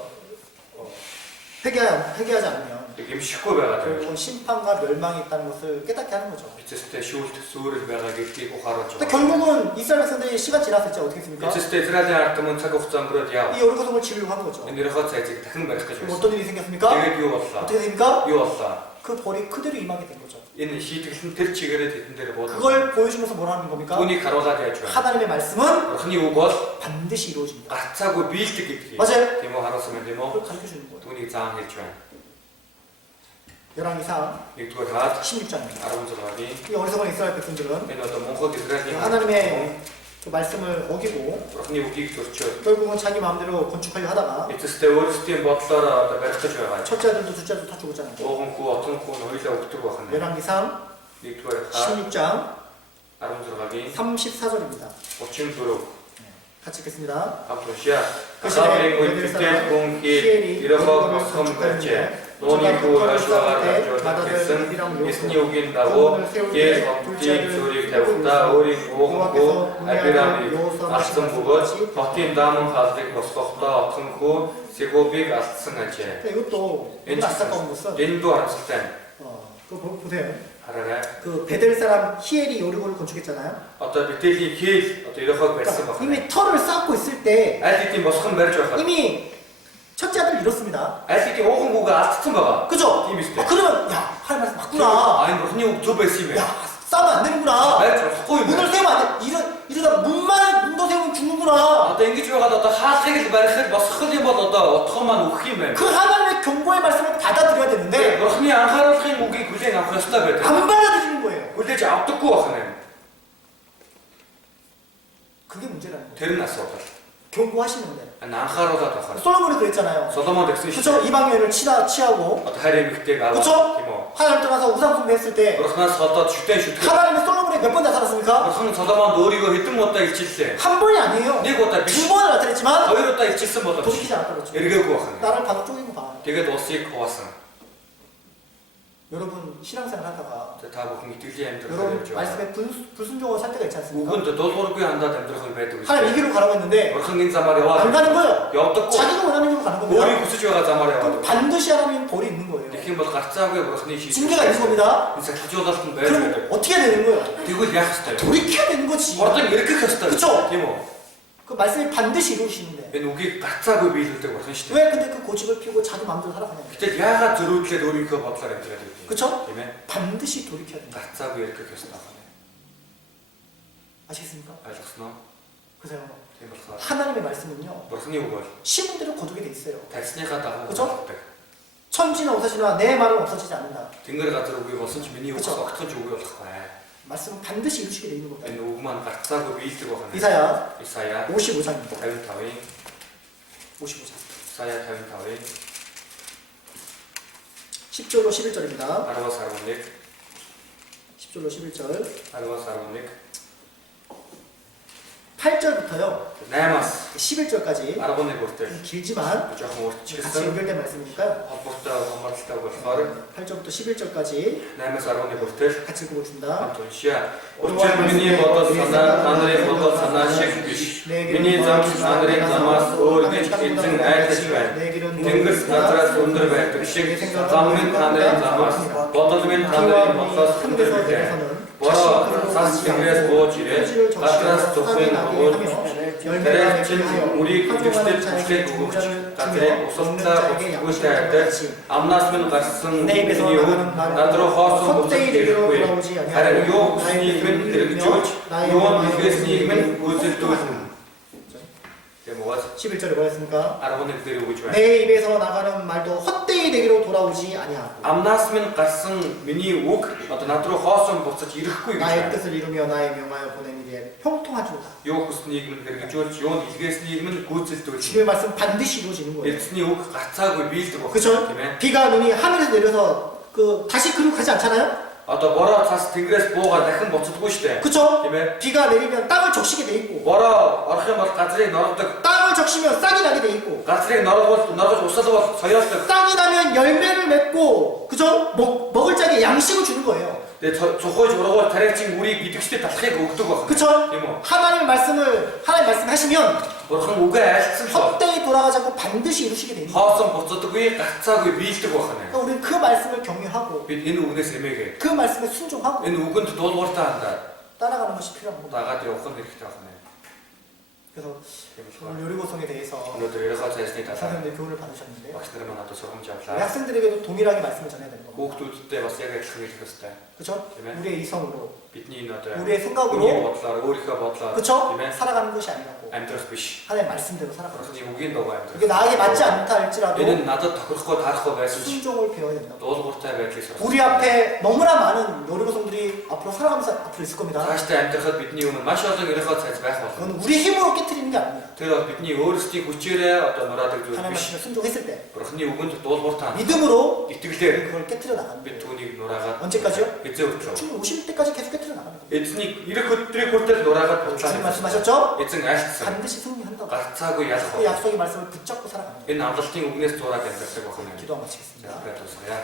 회개하지 않으면 гимшихгүй байгаа тийм. 심판과 멸망이 있다는 것을 깨닫게 하는 거죠. эцэстээ шүүлт сүрэл байгаа гэдгийг ухааруулж 근데 байгаа. 결국은 이스라엘 백성들이 시간 지났을 때 어떻게 했습니까? эцэстээ Израилийн ард түмэн цаг хугацаа өнгөрөөд яв. 이 여리고성을 지으려고 하는 거죠. энэ 여리го цайзыг дахин барих гэж 그럼 байсан. 어떤 일이 생겼습니까? тэгээд юу боллоо? 어떻게 됩니까? юу боллоо? 그 벌이 그대로 임하게 된 거죠. энэ шийтгэл нь тэр чигээрээ тэдэн дээр буудав. 그걸 보여주면서 뭐라는 겁니까? түүнийг харуулад яаж байна? 하나님의 말씀은 Бурхны үг бол 반드시 이루어집니다. гарцаагүй биелдэг гэдгийг. 맞아요. Тийм үү харуулсан юм тийм үү? 그걸 가르쳐 주는 거예요. түүнийг заан хэлж байна. 열왕기상 1-р хаад 16장입니다. 16-гийн 이 어리석은 이스라엘 백성들은 энэ одоо Монхог Израилийн 하나님의 그 말씀을 어기고 Бурхны үгийг зөрчөөд 결국은 자기 마음대로 건축하려 하다가 эцэстээ өөрсдийн бодлоор одоо барих гэж байгаа. 첫째 아들도 둘째 아들도 다 죽었잖아요. Оогон хүү, отон хүү нь хоёулаа өгдөг байна. 열왕기상 1-р хаад 16장 16-гийн 34절입니다. 34. 같이 읽겠습니다. хамт уншия. Ахавын үедээ хүн хий ерөхөг босгом барьжээ. Нууны хүү хашаагаар хажуудад гэсэн эсний үгийн дагуу гээр хотын зүрийг тавьдаа өөрийн оогонгүй Абирамыг алсан бөгөөд хотын дааман халдыг босгохдоо отхон хүү Сегубыг алдсан ажээ. 이것도 안타까운 것은 энэ дүү харамсалтай. 그거 보세요. хараарай. 그 베델 사람 히엘이 여리고를 건축했잖아요. Одоо Бетелийн хий одоо ерөхөг барьсан байна. 이미 터를 쌓고 있을 때 аль хэдийн босгон барьж байхад 이미 첫째 아들 잃었습니다. аль хэдийн оогон хүүгээ алдсан байгаа. 그죠? Тийм үстэй. 그러면 야 하나님 말씀 맞구나. 아니 Бурхны үг зөв байсан юм 야 байна. 싸우면 안 되는구나. барьж болохгүй юм. 문을 세우면 안 돼. 이러다 문도 세우면 죽는구나. Одоо ингэж байгаад одоо хаалхыг л барихад босгох юм бол одоо утга маань өгөх юм байна. 그 하나님의 경고의 말씀을 받아들여야 되는데 Бурхны анхааруулгын үгийг хүлээн авах ёстой байдаг. 안 받아들이는 거예요. хүлээж авдаггүй байна. 그게 문제라는 거예요. Тэр нь асуудал. 경고하시는데 анхааруулаад авах. 솔로몬이 그랬잖아요. 솔로몬 гэсэн 그쵸? шүү. 이방 여인을 취하고 Одоо хайр эмэгтэйг аваад 그쵸? тийм үү? 하나님 떠나서 우상 숭배했을 때 Бурхнаас ходоод шүтэн шүтгэх. 하나님은 솔로몬에 몇 번 나타났습니까? Бурхан Соломонд өөрийгөө хэдэн удаа илчиллээ. 한 번이 아니에요. нэг удаа биш. 두 번을 나타냈지만 хоёр удаа илчилсэн боловч 돌이키지 않았다 그랬죠. эргээгүй байна. 나를 바로 쪼개고 봐. Тэгээд улсыг хуваасан. 여러분 신앙생활 하다가 та бүхэн итгэлийн амьдрал 여러분 явж байгаа. 말씀에 불순종으로 살 때가 있지 않습니까? үгэнд дуулуургүй хандаад амьдрах байдаг. 하나님 이 길로 가라고 했는데 Бурхан энэ замаар 안 яваад 가는 거예요. явдаггүй. 자기가 원하는 길로 가는 өөрийн 겁니다. хүсэж байгаа замаар 그럼 яваад. 반드시 하나님 벌이 있는 거예요. Тэгэх юм бол гарцаагүй Бурханы 징계가 있는 겁니다. энэ сахилжуулалт нь байж 그럼 байдаг. 어떻게 해야 되는 거예요? Тэгвэл яах ёстой вэ? 돌이켜야 되는 거지. Урдан эргэх ёстой. 그쵸? Тийм үү? 그 말씀이 반드시 이루시는데 Энэ үгийг гарцаагүй биелүүлдэг Бурхан шүү дээ. 왜 근데 그 고집을 피우고 자기 마음대로 살아가냐? Гэтэл яагаад зөрүүдлээд өөрийнхөө бодлоор амьдраад байдаг юм? 그쵸? Тийм ээ? 반드시 돌이켜야 된다. гарцаагүй эргэх ёстой байна. 아시겠습니까? ойлгосноо? 그래서 Тийм болохоор 하나님의 말씀은요 Бурханы үг бол 심은 대로 거두게 돼 있어요. тарсныхаа дагуу 그쵸? болдог. 천지는 없어지나 내 말은 없어지지 않는다. Тэнгэр газар үгүй болсон ч миний үг 그쵸? огтхож үгүй болохгүй. 말씀은 반드시 이루시게 돼 있는 겁니다. Энэ үг маань гарцаагүй биелдэг байна. 이사야 Исая 55장입니다. 55-ийн 55장. Исая 55-ийн 10절로 11절입니다. 10-аас 11, 10절로 11절. 10-аас 11, 8절부터요 8-аас 11절까지 11 хүртэл 길지만 жоохон 같이 уртчилсан 연결된 말씀이니까요. холбоотой хамааралтай болохоор 8절부터 11절까지 8-аас 11 хүртэл 같이 읽어보겠습니다. хамт уншия. Учир миний бодол санаа та нарын бодол санаа шиг биш. Миний зам та нарын замаас өөр гэж эзэн айлж байна. Тэнгэрс газраас өндөр байдаг шиг зам минь та нарын замаас бодол минь та нарын бодлоос өндөр байдаг. Бороо цаас тэнгэрээс бууж ирээ. Газраас зөвхөн өгөөж тэрээр чин үрийг идэвхтэй түлхээд өгөөч. Газрыг усалцаа бүсгүйтэй адил амнаас минь гарсан миний үг над руу хоосон бүсгүйтэй ирэхгүй. Харин юу хүснийг минь хэрэгжүүлж юу хийснийг минь үзэлдүүлнэ. 11절에 뭐였습니까? 11 дээр өгж байна. 내 입에서 나가는 말도 헛되이 내게로 돌아오지 아니하고 Амнаас минь гарсан миний үг одоо над руу хоосон буцаж ирэхгүй гэж 나의 байна. 뜻을 이루며 나의 명하여 보낸 일에 형통하주다. Юу хүсннийг минь хэрэгжүүлж юу илгээснийг минь гүйцэлдүүлж. 주님의 말씀 반드시 이루어지는 거예요. Эцний үг гарцаагүй биелдэг байна. 그렇죠? Тийм ээ. 비가 눈이 하늘에서 내려서 그 다시 그리고 가지 않잖아요? Одоо бороо цаас тэнгэрээс буугаад дахин буцдаггүй шүү дээ. 그렇죠? Тийм ээ. 비가 내리면 땅을 적시게 돼 있고 Бороо орох юм бол газрыг нордог. 땅을 적시면 싹이 나게 돼 있고 gatrik 너가 웃어도 서였어. 싹이 나면 열매를 맺고 그죠? 먹을 자에게 양식을 주는 거예요. 근데 저거에 저러고 다래칭 우리 믿음시대 다 타게 ogдөг. 그쵸? 이모. 하나님 말씀을 하시면 бурхан үгээ айлцсан. 헛되이 돌아가지 않고 반드시 이루시게 됩니다. Хоосон буцадаггүй гацаагүй биелдэг байна. 그러니까 우리는 그 말씀을 경유하고 Бид энэ үгнээс эмээгээ. 그 말씀에 순종하고 Энэ үгэнд дуулууртаа хандаад 따라가는 것이 필요한 겁니다. дагаад явах нь хэрэгтэй байна. 그래서 오늘 요리고성에 대해서 өнөөдөр 열хоо цайсны талаар 선생님들 교훈을 받으셨는데 багш нар манайд сургамж 우리 авлаа. 학생들에게도 동일하게 말씀을 전해야 되는 겁니다. Хүүхдүүдтэй бас яг адилхан хэлэх ёстой. 그렇죠? Amen. 우리의 이성으로, Бидний энэ одоо 우리의 хүний 생각으로, бодлоор өөрийнхөө бодлоор 그렇죠? тийм ээ 살아가는 것이 아니라고 амьдрах биш. 하나님 말씀대로 살아가는 거죠. Бурхны үгийн дагуу амьдрах. 이게 나에게 맞지 않다 할지라도 Энэ нь надад тохирохгүй тарахгүй байсан ч 순종을 배워야 된다. дуулууртай байдлыг сурах. 우리 앞에 너무나 많은 요리고성들이 앞으로 살아가면서 앞으로 있을 겁니다. Цаашдаа амьдрахад бидний өмнө маш олон ерөнхий цайз байх болно. 그건 우리 힘으로 깨트리는 게 아닙니다. Тэр бол бидний өөрсдийн хүчээрээ одоо нураадаг зүйл 하나님 биш. 말씀에 순종했을 때 Бурхны үгэнд дуулууртай 믿음으로 итгэлээр 그걸 깨트려 나가는 бид 거예요. түүнийг нураагаад 언제까지요? эзэн өчрөө. 충분히 50대까지 계속 깨트려 나가는 거예요. Эзнийг ирэх өдрийг хүртэл нураагаад 주님 буцааж 말씀하셨죠? эзэн айлтсан. 반드시 승리한다고. Гарцаагүй ялах 그 бол 약속의 말씀을 붙잡고 살아가는 거예요. энэ амлалтын үгнээс зураад амьдрах байна. 기도 마치겠습니다. Баярлалаа.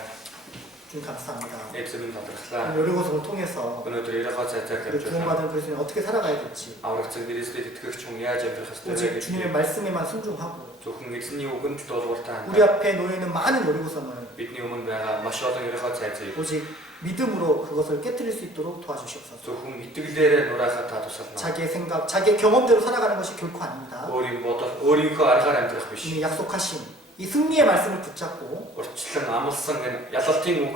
주님 감사합니다. Эзэн талархлаа. 요리고성을 통해서 Өнөөдөр ерөнхий цайзаар 그 дамжуулан 구원받은 그리스도인이 어떻게 살아가야 될지 аврагцсан Христэд итгэгч хүн яаж амьдрах 오직 ёстой вэ 주님의 гэдгийг 말씀에만 순종하고 зөвхөн эзний үгэнд дуулууртай 우리 хандаад 앞에 놓여 있는 많은 요리고성을 бидний өмнө байгаа маш олон ерөнхий цайзыг 오직 믿음으로 그것을 깨뜨릴 수 있도록 도와주시옵소서. зөвхөн итгэлээрээ нураахад та тусална. 자기의 생각, 자기의 경험대로 살아가는 것이 결코 아닙니다. өөрийн бодол, өөрийнхөө аргаар амьдрах биш. 이미 약속하신 이 승리의 말씀을 붙잡고 Урьдчилан амласан энэ ялалтын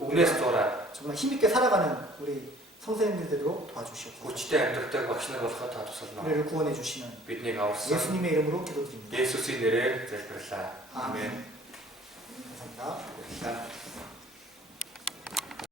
үгнээс зураад 정말 힘있게 살아가는 우리 성도님들대로 도와주시옵소서. хүчтэй амьдрахдаг багш нар болоход та тусална. 우리를 구원해 주시는 Биднийг аварсан 예수님의 이름으로 기도드립니다. Есүсийн нэрээр залбирлаа. 아멘. Амен. 감사합니다. Баярлалаа.